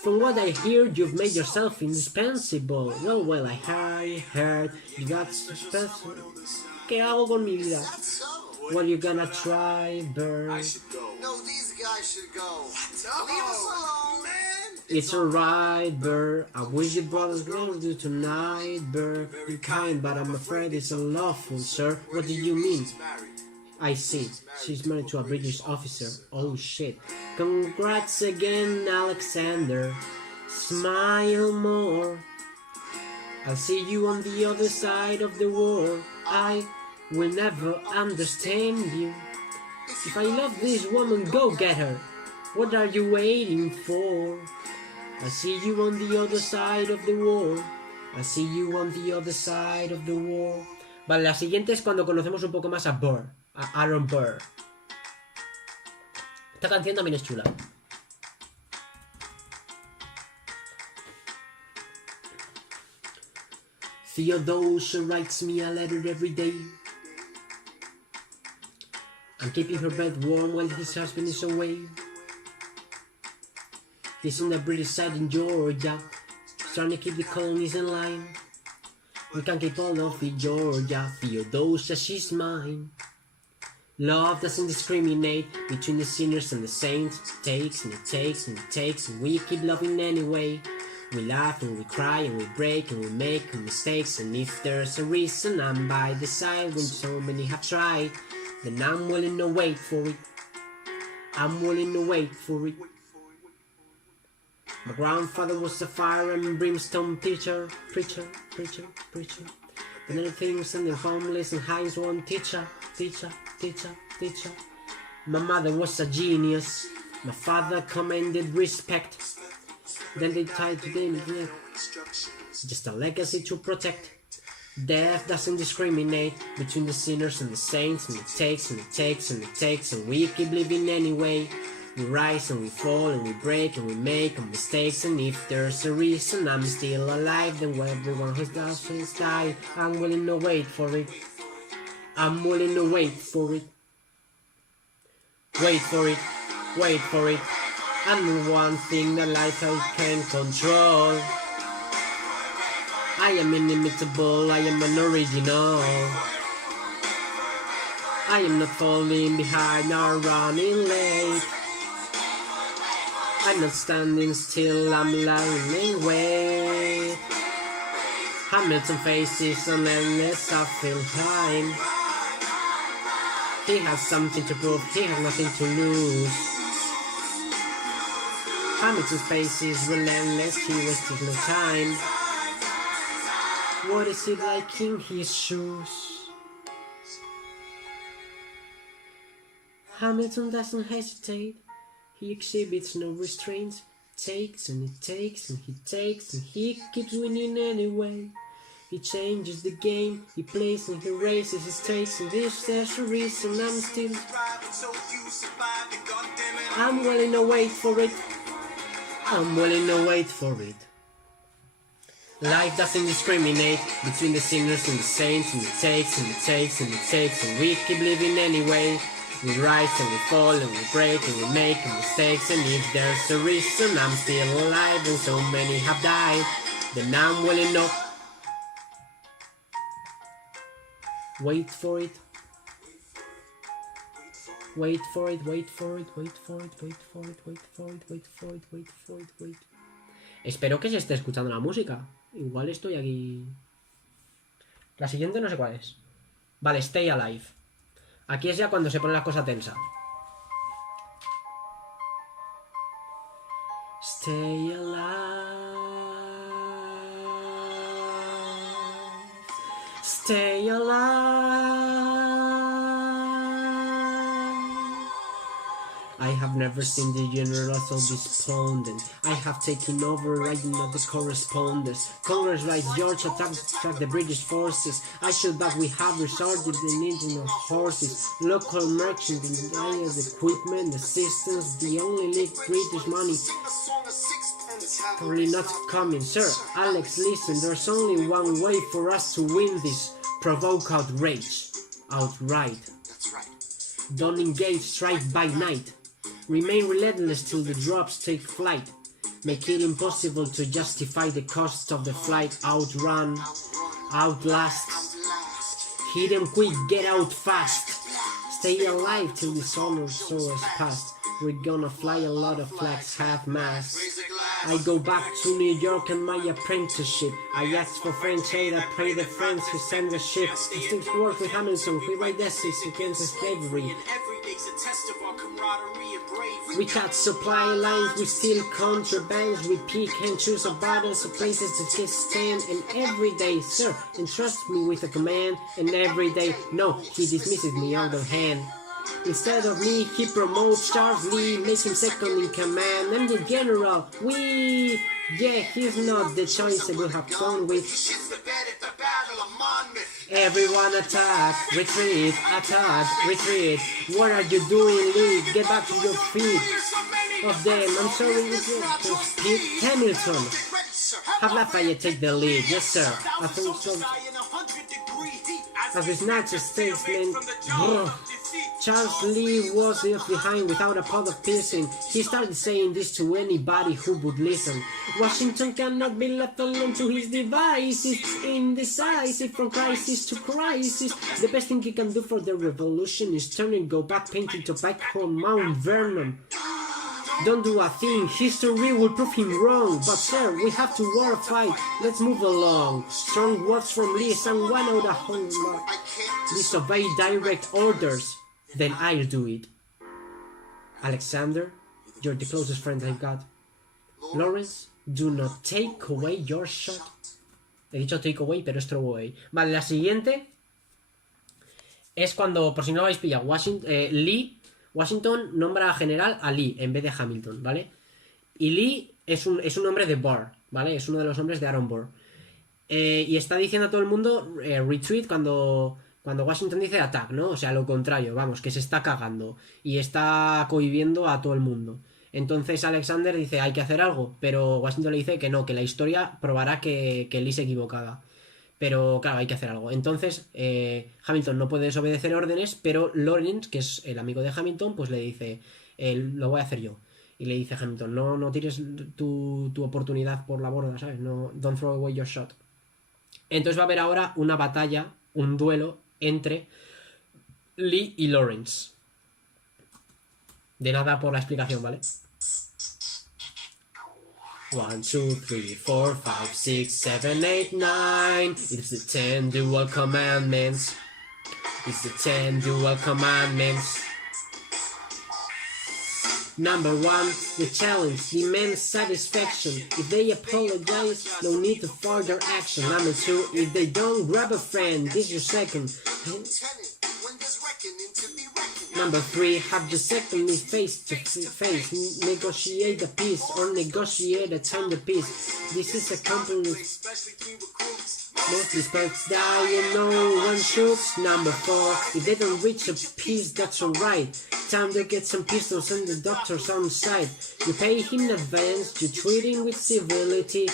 From what I hear, you've made yourself indispensable. Well, I heard you got special. ¿Qué hago con mi vida? What you gonna try, Burr? No, these guys I should go. No, leave us alone, man. It's alright, bird. I wish your brothers will do tonight, bird. You're kind, but I'm afraid it's unlawful, sir. What do you mean? I see. She's married to a British officer. Oh shit. Congrats again, Alexander. Smile more. I'll see you on the other side of the war. I will never understand you. If I love this woman, go get her. What are you waiting for? I'll see you on the other side of the war. I'll see you on the other side of the war. Vale, la siguiente es cuando conocemos un poco más a Burr, a Aaron Burr. Esta canción también es chula. Theodosia writes me a letter every day. I'm keeping her bed warm while his husband is away. He's on the British side in Georgia, trying to keep the colonies in line. We can't keep all of the Georgia. Theodosia, she's mine. Love doesn't discriminate between the sinners and the saints. It takes and it takes and it takes, and we keep loving anyway. We laugh and we cry and we break and we make mistakes, and if there's a reason I'm by the side when so many have tried, then I'm willing to wait for it. I'm willing to wait for it. My grandfather was a fire and brimstone preacher. And other things and the homeless and high one teacher. My mother was a genius. My father commanded respect. Then they tied to them, yeah. Just a legacy to protect. Death doesn't discriminate between the sinners and the saints, and it takes and it takes and it takes, and we keep living anyway. We rise and we fall and we break and we make mistakes, and if there's a reason I'm still alive, then everyone who's died, I'm willing to wait for it. I'm willing to wait for it. Wait for it. Wait for it. I'm the one thing that life I can control. I am inimitable, I am an original. I am not falling behind or running late. I'm not standing still, I'm lying in wait. Hamilton faces unless I feel fine. He has something to prove, he has nothing to lose. Hamilton's pace is relentless, he wasted no time. What is it like in his shoes? Hamilton doesn't hesitate, he exhibits no restraints. Takes and he takes and he takes and he keeps winning anyway. He changes the game, he plays and he raises his stakes, and if there's a reason I'm willing to wait for it. I'm willing to wait for it. Life doesn't discriminate between the sinners and the saints, and it takes and it takes and it takes, and we keep living anyway. We rise and we fall and we break and we make mistakes, and if there's a reason I'm still alive and so many have died, then I'm willing to wait for it. Wait for it, wait for it, wait for it, wait for it, wait for it, wait for it, wait for it, wait. Espero que se esté escuchando la música. Igual estoy aquí. La siguiente no sé cuál es. Vale, Stay Alive. Aquí es ya cuando se pone la cosa tensa. Stay alive. Stay alive. I have never seen the general so despondent. I have taken over writing of the correspondence. Congress writes George attack the British forces. I should back we have resorted to the needing of horses. Local merchants, the equipment, the systems, the only league British money. Probably not coming, sir. Alex, listen, there's only one way for us to win this. Provoke outrage. Outright. Don't engage, strike by night. Remain relentless till the drops take flight. Make it impossible to justify the cost of the flight. Outrun, outlast. Hit them quick, get out fast. Stay alive till dishonor so is past. we're gonna fly a lot of flags, half mast. Raise a glass. I go back to New York and my apprenticeship. I asked for French aid, I pray the friends who send the ship. I still work with Hamilton, we write essays against slavery. And every day's a test of our camaraderie and bravery. We cut supply lines, we steal contrabands, we pick and choose our battles of places to just stand. And every day, sir, entrust me with a command. And every day, no, he dismisses me out of hand. Instead of me, he promotes Charles Lee, makes him second in command. I'm the general, yeah, he's not the choice I would have gone with. Shits the bed at the Battle of Monmouth. Everyone attack, retreat, what are you doing, Lee? Get back to your feet. Of them, I'm sorry, it's Pete Hamilton. Ready, sir. Have Lafayette take the lead, yes sir. I think so. As his Nazi statesman, Charles Lee was left behind without a pot of pissing. He started saying this to anybody who would listen. Washington cannot be left alone to his devices. Indecisive from crisis to crisis. The best thing he can do for the revolution is turn and go back painting tobacco on Mount Vernon. Don't do a thing, history will prove him wrong. But sir, we have to war fight, let's move along. Strong words from Lee and one out of whole lot. Disobey direct orders, then I'll do it. Alexander, you're the closest friend I've got. Lawrence, do not take away your shot. He dicho take away, pero es throw away. Vale, la siguiente es cuando, por si no lo habéis pillado, Washington nombra a general a Lee en vez de Hamilton, ¿vale? Y Lee es un nombre de Burr, ¿vale? Es uno de los nombres de Aaron Burr. Y está diciendo a todo el mundo retreat cuando Washington dice attack, ¿no? O sea, lo contrario, vamos, que se está cagando y está cohibiendo a todo el mundo. Entonces Alexander dice hay que hacer algo, pero Washington le dice que no, que la historia probará que Lee se equivocada. Pero claro, hay que hacer algo. Entonces Hamilton no puede desobedecer órdenes, pero Lawrence, que es el amigo de Hamilton, pues le dice lo voy a hacer yo. Y le dice a Hamilton, no tires tu oportunidad por la borda, ¿sabes? No, don't throw away your shot. Entonces va a haber ahora una batalla, un duelo entre Lee y Lawrence. De nada por la explicación, ¿vale? 1, 2, 3, 4, 5, 6, 7, 8, 9. It's the 10 dual commandments. It's the 10 dual commandments. Number 1, the challenge demands satisfaction. If they apologize, no need to further action. Number 2, if they don't, grab a friend. This is your second. Number 3, have the second is face to face. Negotiate a peace or negotiate a tender peace. This is a company. Most respects die and no one shoots. Number 4, if they don't reach a peace, that's alright. Time to get some pistols and the doctors on side. You pay him in advance, you treat him with civility.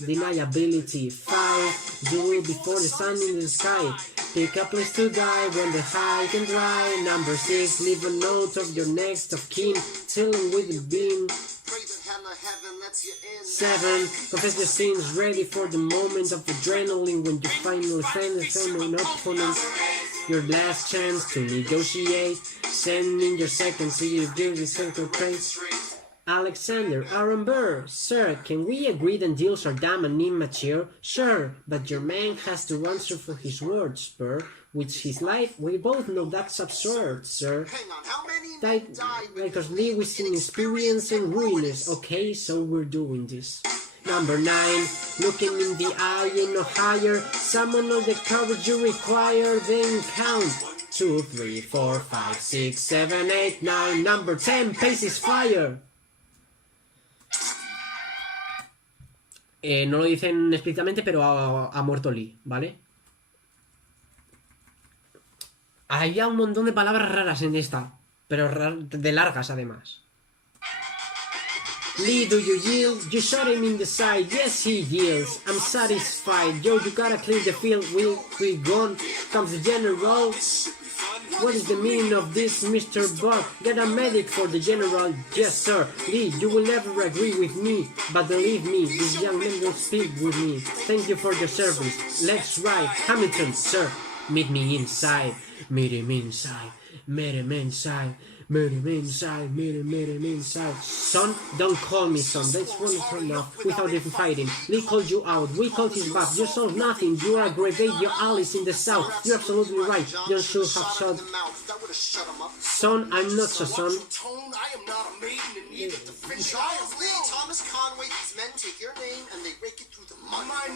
Deniability. 5, do it before the sun in the sky. Pick a place to die when the high can dry. Number 6, leave a note of your next of kin. Tell him with the beam. 7, confess your sins, ready for the moment of adrenaline when you finally find an opponent. Your last chance to negotiate. Send in your second, see if you second place. Alexander, Aaron Burr, sir, can we agree that deals are dumb and immature? Sure, but your man has to answer for his words, Burr. With his life, we both know that's absurd, sir. Hang on, how many men died Because Lee was inexperienced and ruinous. Okay, so we're doing this. Number 9, looking in the eye and no higher. Summon all the courage you require, then count. 2, 3, 4, 5, 6, 7, 8, 9. Number 10, paces fire. No lo dicen explícitamente, pero ha muerto Lee, ¿vale? Había un montón de palabras raras en esta, pero de largas además. Lee, do you yield? You shot him in the side. Yes, he yields. I'm satisfied. Yo, you gotta clear the field. We gone. Comes the general. What is the meaning of this, Mr. Buck? Get a medic for the general. Yes, sir. Lee, you will never agree with me, but believe me, this young man will speak with me. Thank you for your service. Let's ride. Hamilton, sir. Meet me inside. Meet him inside. Meet him inside. Meet him inside, meet him inside. Son, don't call me son, that's one enough, without even fighting. Lee called you out, we called his back, you saw nothing, you are a graveyard, your Alice in the south. You're absolutely right, you should have shot. Son, I'm not your son.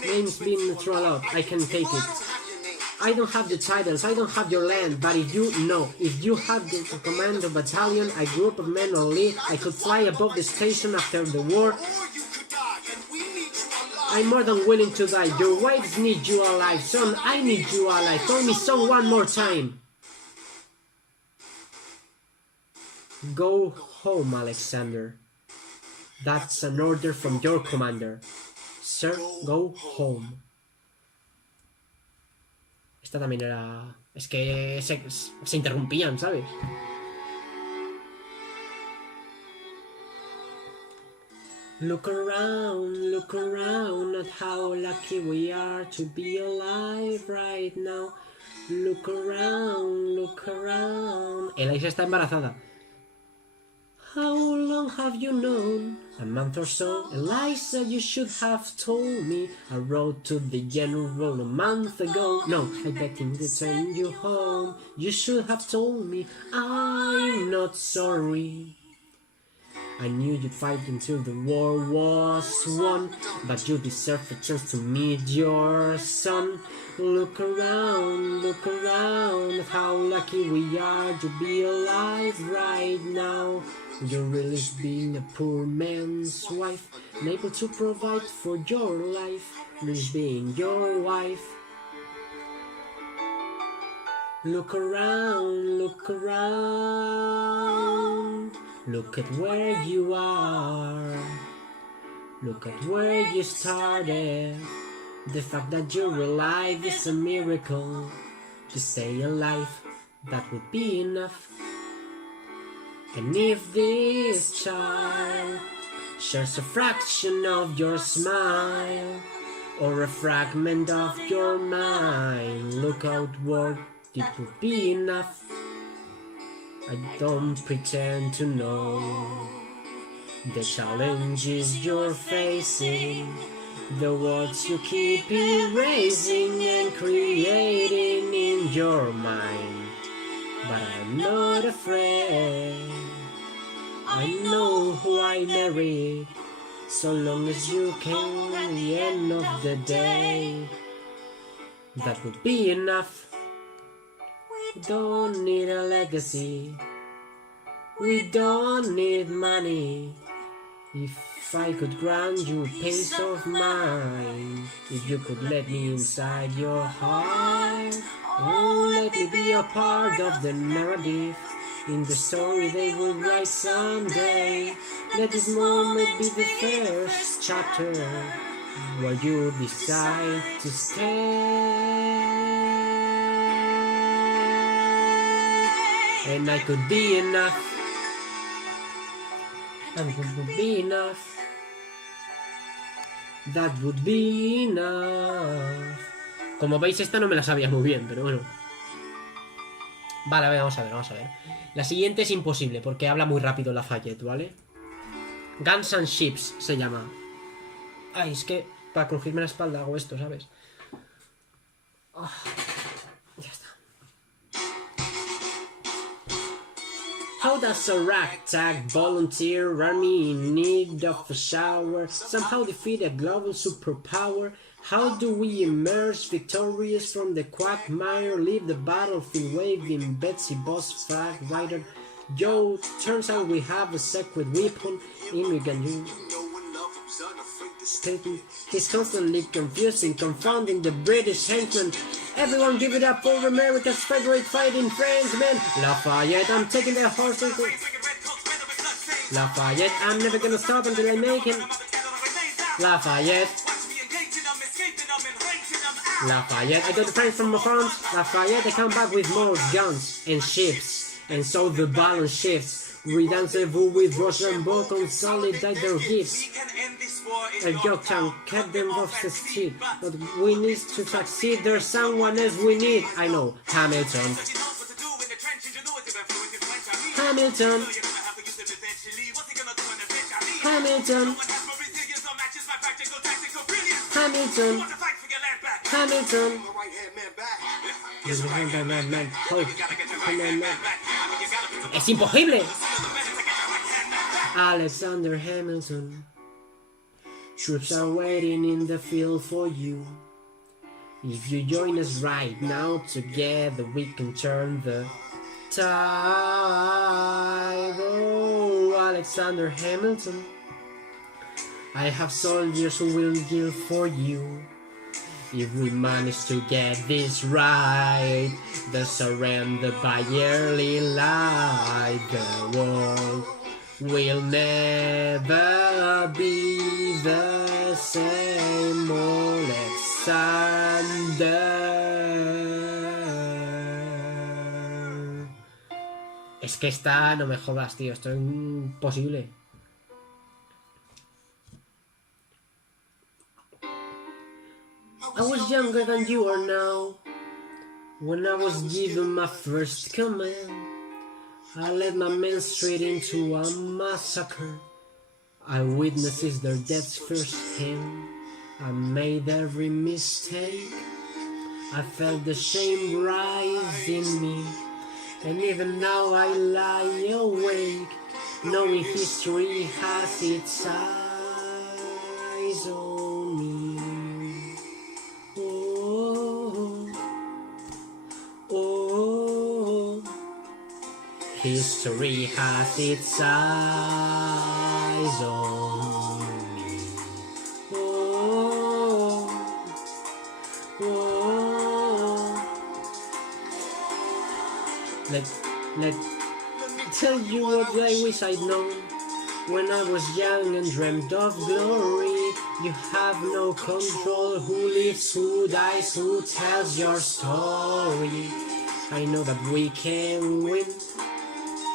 Name's been thrown out, I can take it. I don't have the titles, I don't have your land, but if you know, if you have the command of battalion, a group of men or lead, I could fly above the station after the war. I'm more than willing to die. Your wives need you alive, son. I need you alive. Call me son one more time. Go home, Alexander. That's an order from your commander. Sir, go home. Esta también era... Es que se interrumpían, ¿sabes? Look around at how lucky we are to be alive right now. Look around. Eliza está embarazada. How long have you known? A month or so. Eliza, you should have told me. I wrote to the general a month ago. No, I begged him to send you home. You should have told me. I'm not sorry. I knew you'd fight until the war was won, but you deserve a chance to meet your son. Look around at how lucky we are to be alive right now. You're really being a poor man's wife, unable to provide for your life, really being your wife. Look around, look at where you are, look at where you started. The fact that you're alive is a miracle. To stay alive, that would be enough. And if this child shares a fraction of your smile, or a fragment of your mind, look outward, it would be enough. I don't pretend to know the challenges you're facing, the words you keep erasing and creating in your mind. But I'm not afraid, I know who I married, so long as you can at the end of the day, that would be enough. We don't need a legacy, we don't need money. If I could grant you peace of mind, if you could let me inside your heart, oh, let me be a part of the narrative in the story they will write someday. Let this moment be the first chapter where you decide to stay. And I could be enough, and it would be enough. That would be enough. Como veis, esta no me la sabía muy bien, pero bueno. Vale, a ver, vamos a ver. La siguiente es imposible, porque habla muy rápido Lafayette, ¿vale? Guns and Ships se llama. Ay, es que para crujirme la espalda hago esto, ¿sabes? Oh, ya está. How does a ragtag volunteer army in need of a shower somehow defeat a global superpower? How do we emerge victorious from the quagmire, leave the battlefield waving Betsy Boss flag rider? Yo, turns out we have a sacred weapon, immigrant you. He's constantly confusing, confounding the British henchmen. Everyone give it up for America's favorite fighting Frenchman. Lafayette, I'm taking their horses. Lafayette, I'm never gonna stop until I make him. Lafayette. Lafayette, I got the French from the front. Lafayette, I come back with more guns and ships. And so the balance shifts. Rendezvous with Rochambeau, consolidate their gifts. Gegiojon kept them off the street, but we need to succeed. There's someone else we need. I know, Hamilton. Hamilton. Hamilton. Hamilton. Hamilton. Es imposible. Alexander Hamilton. Troops are waiting in the field for you. If you join us right now, together we can turn the tide. Oh, Alexander Hamilton. I have soldiers who will kill for you. If we manage to get this right, the surrender by early light, the world will never be the same. Alexander. Es que esta, no me jodas, tío, esto es imposible. I was younger than you are now. When I was given my first command, I led my men straight into a massacre. I witnessed their deaths firsthand. I made every mistake. I felt the shame rise in me. And even now I lie awake, knowing history has its eyes on me. History has its eyes on me. Oh, oh. Let me tell you what I wish I'd known. When I was young and dreamt of glory, you have no control. Who lives, who dies, who tells your story? I know that we can win.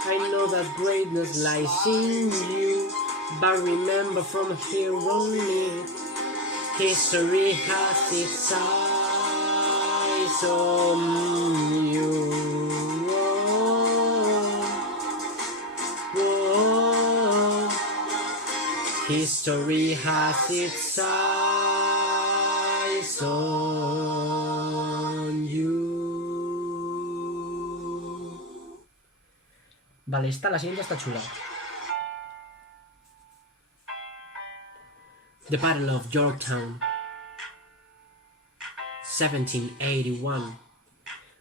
I know that greatness lies in you, but remember from here on in, history has its eyes on you. Whoa, whoa. History has its eyes on you. Vale, la siguiente está chula. The Battle of Yorktown, 1781.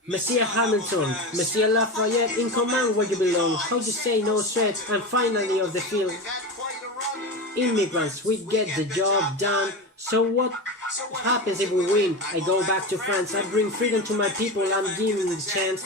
Monsieur Hamilton, Monsieur Lafayette in command where you belong. How you say no threat, and finally of the field. Immigrants, we get the job done. So what happens if we win? I go back to France, I bring freedom to my people, I'm giving the chance.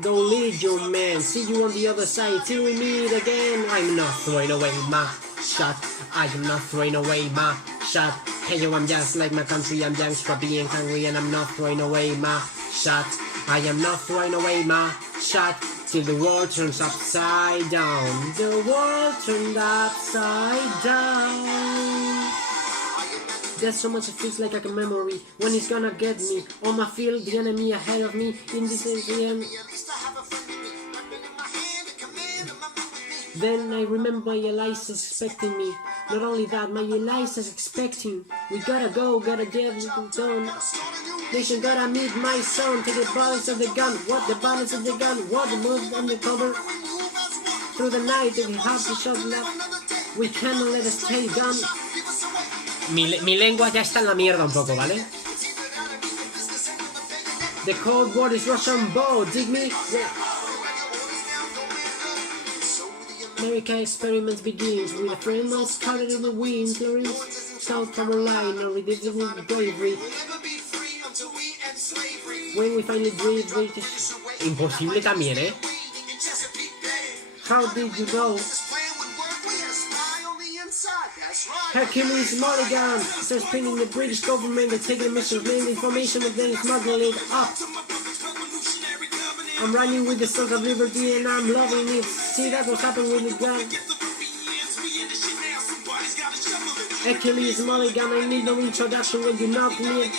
Don't lead your man, see you on the other side till we meet again. I'm not throwing away my shot, I am not throwing away my shot. Hey yo, I'm just like my country, I'm young, scrappy and hungry, and I'm not throwing away my shot. I am not throwing away my shot till the world turns upside down. The world turned upside down. There's so much it feels like a memory. When it's gonna get me on my field, the enemy ahead of me in this area. Then I remember my Eliza's expecting me. Not only that, my Eliza's expecting. We gotta go, gotta get it done. Nation gotta meet my son. Take the balance of the gun. What the balance of the gun? What the move undercover? Through the night, if we have the shot left, we cannot let us stay done. Mi lengua ya está en la mierda un poco, ¿vale? The cold war is Russian bow, dig me? Yeah. America experiments begins with a framework scattered in the wind, Florence, South Carolina, ridiculous bravery. When we finally breathe, imposible también, ¿eh? How did you know? Hercules Mulligan starts pinning the British government and taking miscellaneous information and then smuggling it up. I'm running with the Sons of Liberty and I'm loving it. See, that was happening with the gun. Hercules Mulligan, I need no introduction when you knock me.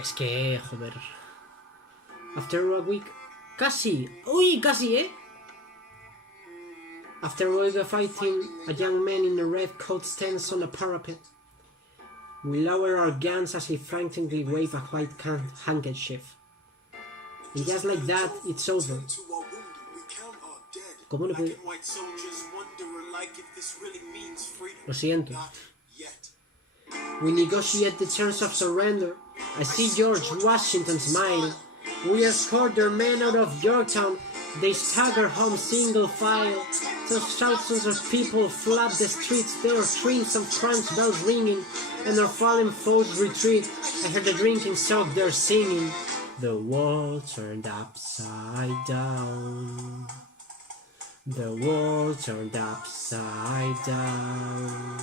Es que, joder. After a week... ¡Casi! ¡Uy, casi, eh! After a week of fighting, a young man in a red coat stands on a parapet. We lower our guns as he frantically waves a white handkerchief. And just like that, it's over. ¿Cómo no puedo...? Lo siento. We negotiate the terms of surrender. I see George Washington smile. We escort their men out of Yorktown. They stagger home single file. Thousands of people flood the streets. There are streams of crunch bells ringing, and our fallen foes retreat. I heard the drinking soak their singing. The world turned upside down. The world turned upside down.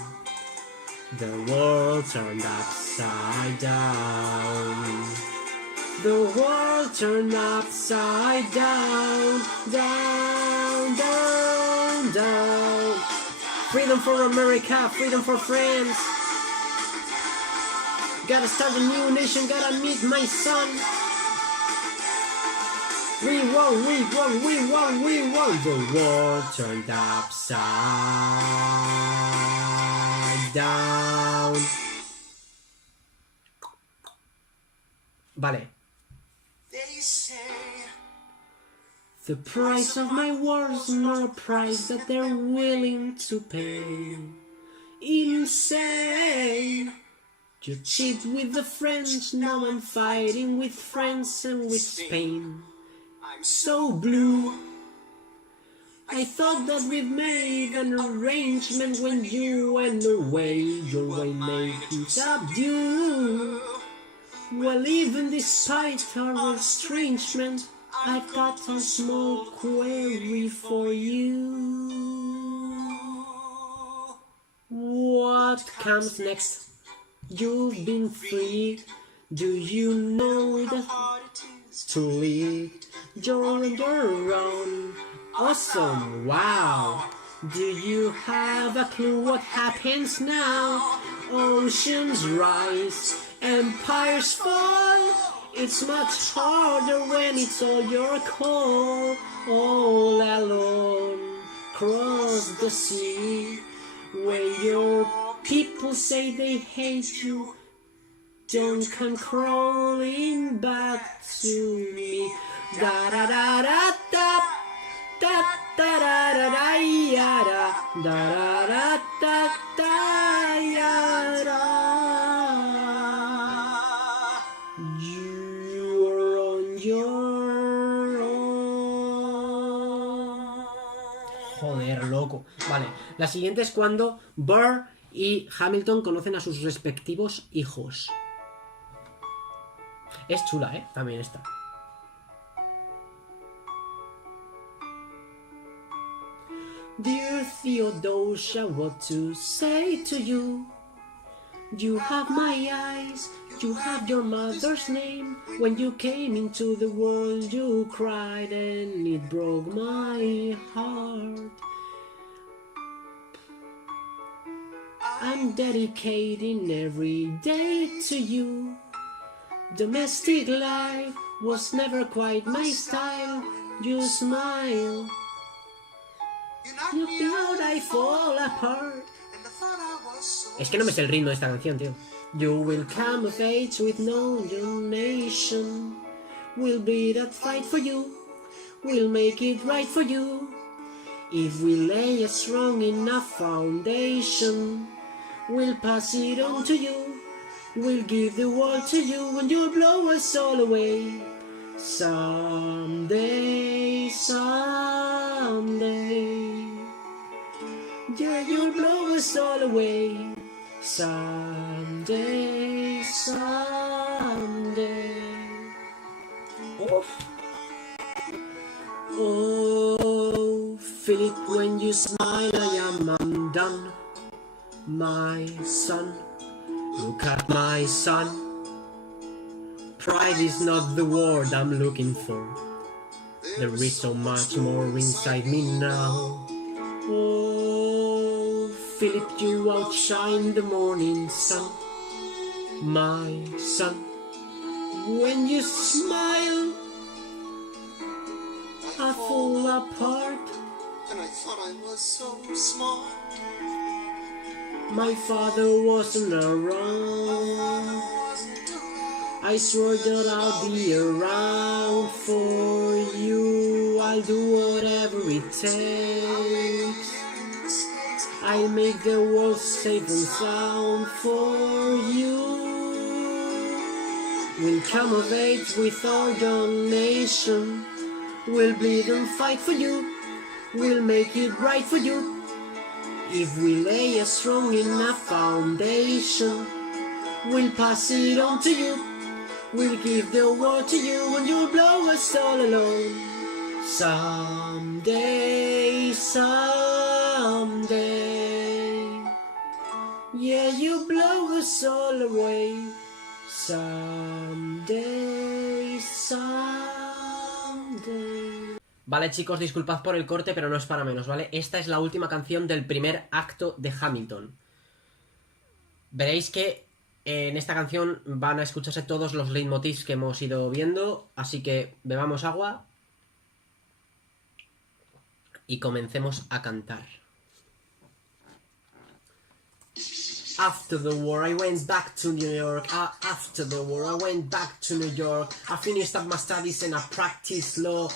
The world turned upside down. The world turned upside down, down, down, down. Freedom for America, freedom for France. Gotta start a new nation, gotta meet my son. We won, we won, we won, we won. The world turned upside down. Vale. The price of my words, not a price that they're willing to pay. Insane. You cheat with the French, now I'm fighting with France and with Spain. I'm so blue. I thought that we'd made an arrangement when you went away. Your way made me subdue. Well, even despite our estrangement, I've got a small query for you. What comes next? You've been freed. Do you know that to lead? You're on your own. Awesome, wow. Do you have a clue what happens now? Oceans rise, empires fall. It's much harder when it's all your call. All alone, cross the sea. Where your people say they hate you, don't come crawling back to me. Da da da da da da da da da da yada da da da da yada. You're on your own. Joder, loco. Vale, la siguiente es cuando Burr y Hamilton conocen a sus respectivos hijos. Es chula, también está. Dear Theodosia, what to say to you? You have my eyes, you have your mother's name. When you came into the world you cried and it broke my heart. I'm dedicating every day to you. Domestic life was never quite my style. You smile. You feel I fall apart. Es que no me sé el ritmo de esta canción, tío. You will come of age with no nation. We'll be that fight for you. We'll make it right for you. If we lay a strong enough foundation, we'll pass it on to you. We'll give the world to you when you blow us all away. Someday, someday. Yeah, you'll blow us all away. Someday, someday. Oh, Philip, when you smile, I am undone. My son, look at my son. Pride is not the word I'm looking for. There is so much more inside me now. Oh, Philip, you outshine the morning sun. My son, When you smile, I fall apart. And I thought I was so smart. My father wasn't around. I swore that I'll be around for you. I'll do whatever it takes. I'll make the world safe and sound for you. We'll come of age with our young nation. We'll bleed and fight for you. We'll make it right for you. If we lay a strong enough foundation, we'll pass it on to you. We'll give the world to you and you'll blow us all alone. Someday, someday, yeah, you blow us all away. Someday, someday. Vale, chicos, disculpad por el corte, pero no es para menos, ¿vale? Esta es la última canción del primer acto de Hamilton. Veréis que en esta canción van a escucharse todos los leitmotivs que hemos ido viendo, así que bebamos agua y comencemos a cantar. After the war I went back to New York. After the war I went back to New York. I finished up my studies and I practiced law.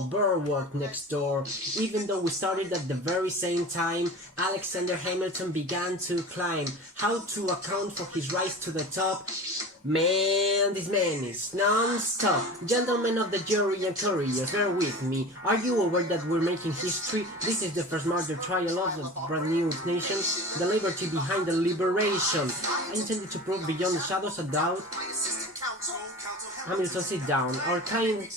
Burr worked next door. Even though we started at the very same time, Alexander Hamilton began to climb. How to account for his rise to the top? Man, this man is non-stop. Gentlemen of the jury and couriers, bear with me. Are you aware that we're making history? This is the first murder trial of the brand new nation. The liberty behind the liberation. I intended to prove beyond the shadows of doubt. Hamilton, sit down. Our kind...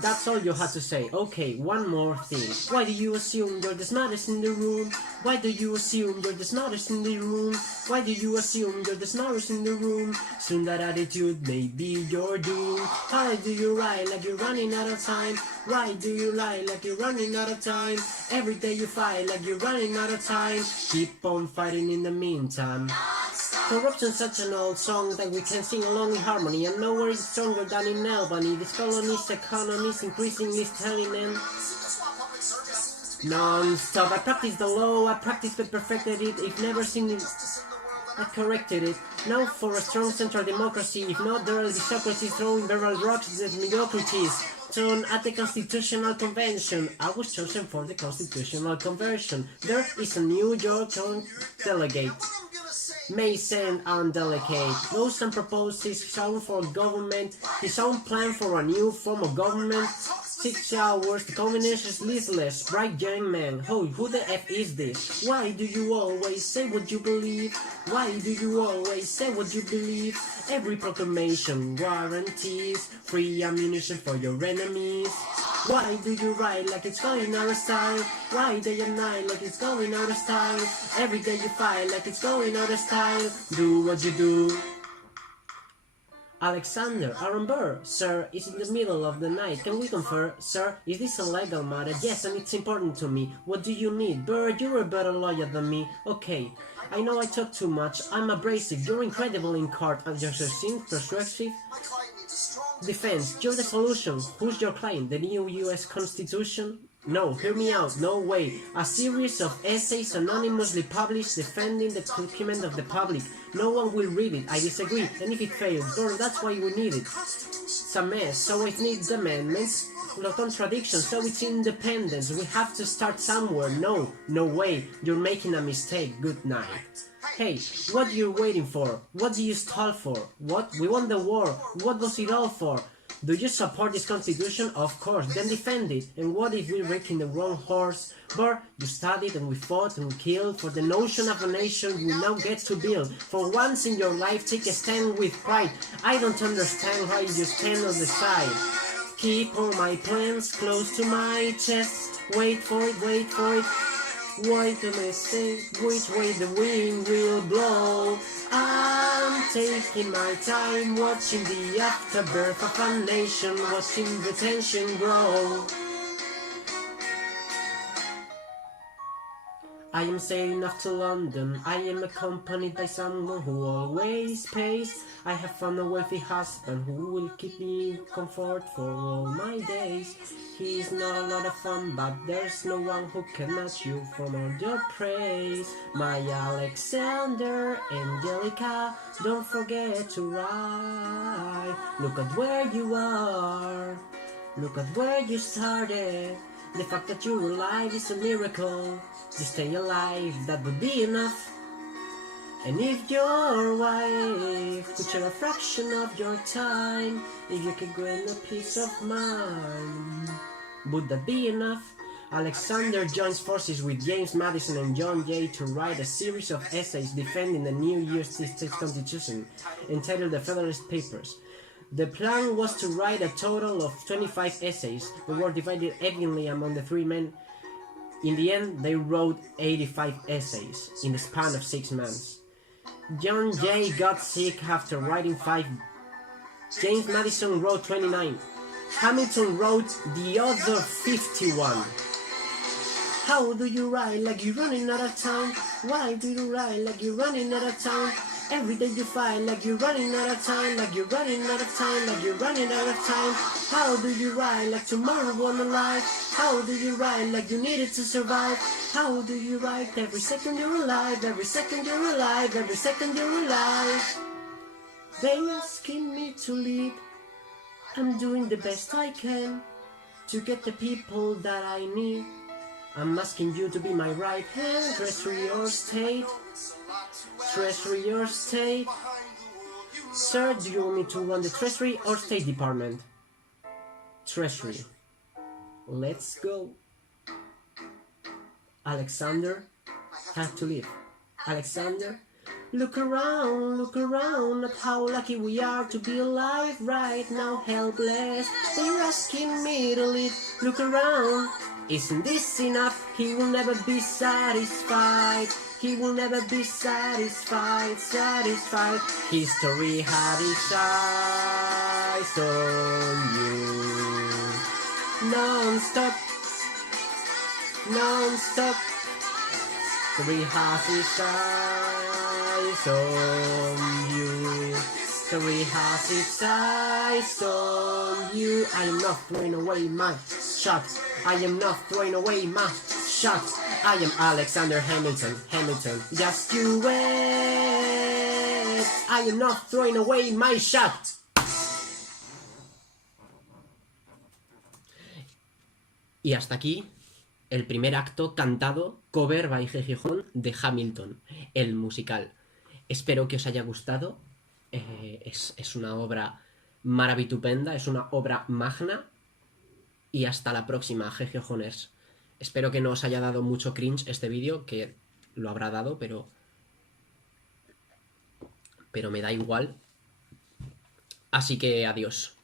That's all you had to say. Okay, one more thing. Why do you assume you're the smartest in the room? Why do you assume you're the smartest in the room? Why do you assume you're the smartest in the room? Soon that attitude may be your doom. Why do you lie like you're running out of time? Why do you lie like you're running out of time? Every day you fight like you're running out of time. Keep on fighting in the meantime. Corruption's such an old song that we can sing along in harmony, and nowhere is stronger than in Albany. This colony's economy is increasingly telling them non-stop. I practice the law, I practiced but perfected it. If never seen it, I corrected it. Now for a strong central democracy. If not, there are aristocracies throwing barrel rocks at mediocrities. Turn at the Constitutional Convention. I was chosen for the Constitutional Convention. There is a New York delegate. Mason and delegate. Lawson proposes his own for government, his own plan for a new form of government. 6 hours, the combination is listless, bright young man. Oh, who the F is this? Why do you always say what you believe? Why do you always say what you believe? Every proclamation guarantees free ammunition for your enemies. Why do you write like it's going out of style? Why day and night like it's going out of style? Every day you fight like it's going out of style. Do what you do. Alexander, Aaron Burr, sir, it's in the middle of the night. Can we confer? Sir, is this a legal matter? Yes, and it's important to me. What do you need? Burr, you're a better lawyer than me. Okay, I know I talk too much. I'm abrasive. You're incredible in court. And you're persuasive. Defense, you're the solution. Who's your client? The new US Constitution? No, hear me out, no way. A series of essays anonymously published defending the document of the public. No one will read it, I disagree, and if it fails, girl, that's why we need it. It's a mess, so it needs amendments. No contradiction, so it's independence. We have to start somewhere. No, no way, you're making a mistake. Good night. Hey, what are you waiting for? What do you stall for? What? We won the war. What was it all for? Do you support this constitution? Of course, then defend it. And what if we're wrecking the wrong horse? But you studied and we fought and we killed for the notion of a nation we now get to build. For once in your life, take a stand with pride. I don't understand why you stand on the side. Keep all my plans close to my chest. Wait for it, wait for it. Wait a mistake, which way the wind will blow. I'm taking my time, watching the afterbirth of a nation, watching the tension grow. I am sailing off to London. I am accompanied by someone who always pays. I have found a wealthy husband who will keep me in comfort for all my days. He is not a lot of fun, but there's no one who can match you from all your praise. My Alexander, Angelica, don't forget to write. Look at where you are. Look at where you started. The fact that you're alive is a miracle. You stay alive, that would be enough. And if your wife could share a fraction of your time, if you could gain a peace of mind, would that be enough? Alexander joins forces with James Madison and John Jay to write a series of essays defending the new United States Constitution, entitled the Federalist Papers. The plan was to write a total of 25 essays, that were divided evenly among the three men. In the end, they wrote 85 essays in the span of 6 months. John Jay got sick after writing 5. James Madison wrote 29. Hamilton wrote the other 51. How do you write like you're running out of time? Why do you write like you're running out of time? Every day you fight like you're running out of time, like you're running out of time, like you're running out of time. How do you write like tomorrow won't alive? How do you write like you needed to survive? How do you write every second you're alive, every second you're alive, every second you're alive? They're asking me to leave. I'm doing the best I can to get the people that I need. I'm asking you to be my right hand, treasury or state. Treasury or state? Sir, do you want me to run the Treasury or State Department? Treasury. Let's go. Alexander had to leave. Alexander, look around at how lucky we are to be alive right now, helpless. They're asking me to leave. Look around. Isn't this enough? He will never be satisfied. He will never be satisfied. History had its eyes on you. Non-stop. History has its eyes on you. History has its eyes on you. I am not throwing away my shot. I am not throwing away my shot. I am Alexander Hamilton. Just you wait. I am not throwing away my shot. Y hasta aquí el primer acto cantado, cover by Gegiojon, de Hamilton, el musical. Espero que os haya gustado. Es una obra maravitupenda, es una obra magna. Y hasta la próxima, Gegiojoners. Espero que no os haya dado mucho cringe este vídeo, que lo habrá dado, pero me da igual. Así que adiós.